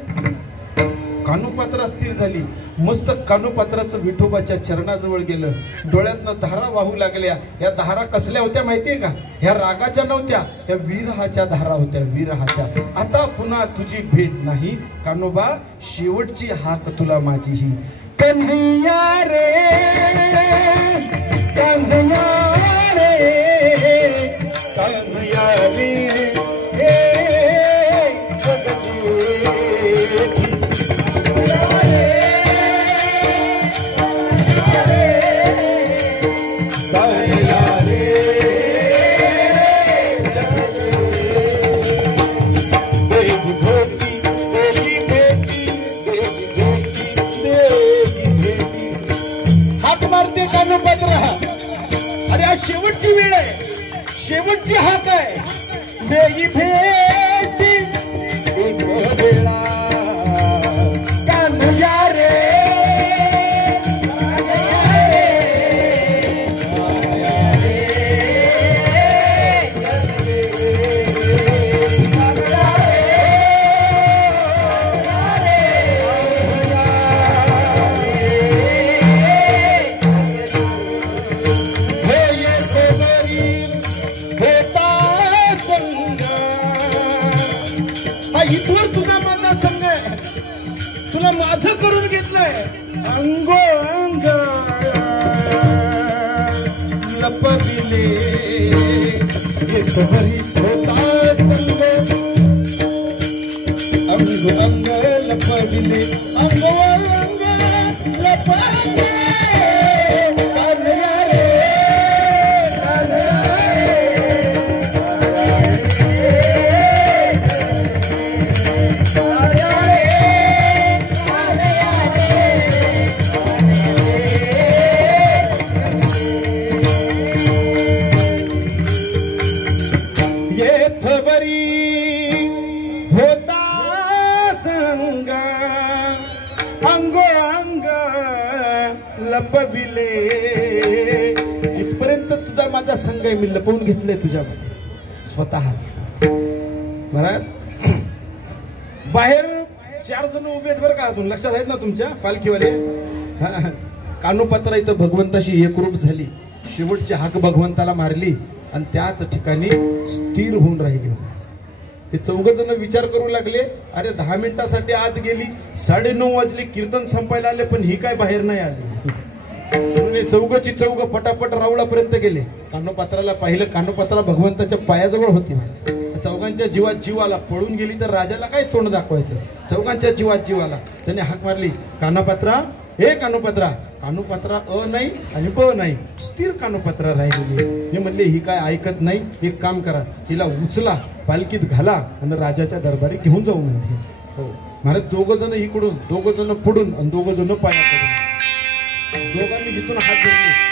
कानोपात्रा स्थिर झाली. मस्त कानोपात्राचं विठोबाच्या चरणाजवळ गेलं. डोळ्यातनं धारा वाहू लागल्या. या धारा कसल्या होत्या माहितीये का, ह्या रागाच्या नव्हत्या, ह्या विरहाच्या धारा होत्या, विरहाच्या. आता पुन्हा तुझी भेट नाही कानोबा, शेवटची हाक तुला माझी ही. कन्हैया रे कन्हैया रे कन्हैया रे शेवटची वेळ आहे, शेवटची हाक आहे. बेगी भेटी एक वेळा कान्हैया रे माझं करून घेतलंय. अंगो अंग लपविले हरी होता संग, अंग अंग लपविले अंग अंग लपविले कान्हैया रे लपविले. इथपर्यंत तुझा माझा संग आहे, मी लपवून घेतलंय तुझ्यामध्ये स्वतः. महाराज बाहेर 4 जण उभे आहेत बरं का, अजून लक्षात आहेत ना तुमच्या पालखीवाले. कानोपात्रा इथं भगवंताशी एकरूप झाली, शेवटची हाक भगवंताला मारली आणि त्याच ठिकाणी स्थिर होऊन राहिली. महाराज हे 4 जण विचार करू लागले, अरे 10 मिनिटासाठी आत गेली, 9:30 वाजले, कीर्तन संपायला आले, पण ही काय बाहेर नाही आली. चौघची चौघ पटापट रावळापर्यंत गेले. कानोपात्राला पाहिलं, कानोपात्रा भगवंताच्या पायाजवळ होती. चौघांच्या जीवात जीव आला. पळून गेली तर राजाला काय तोंड दाखवायचं. चौघांच्या जीवात जीव आला. त्याने हाक मारली, कानोपात्रा, हे कानोपात्रा. कानोपात्रा अ नाही आणि ब नाही, स्थिर कानोपात्रा राहिलेली. हे म्हणले ही काय ऐकत नाही, एक काम करा, हिला उचला, पालखीत घाला आणि राजाच्या दरबारी घेऊन जाऊ म्हणले. हो महाराज, 2 जण इकडून, 2 जण पुढून आणि 2 जण पायाकडून. दोघांनी इथून हात धरले.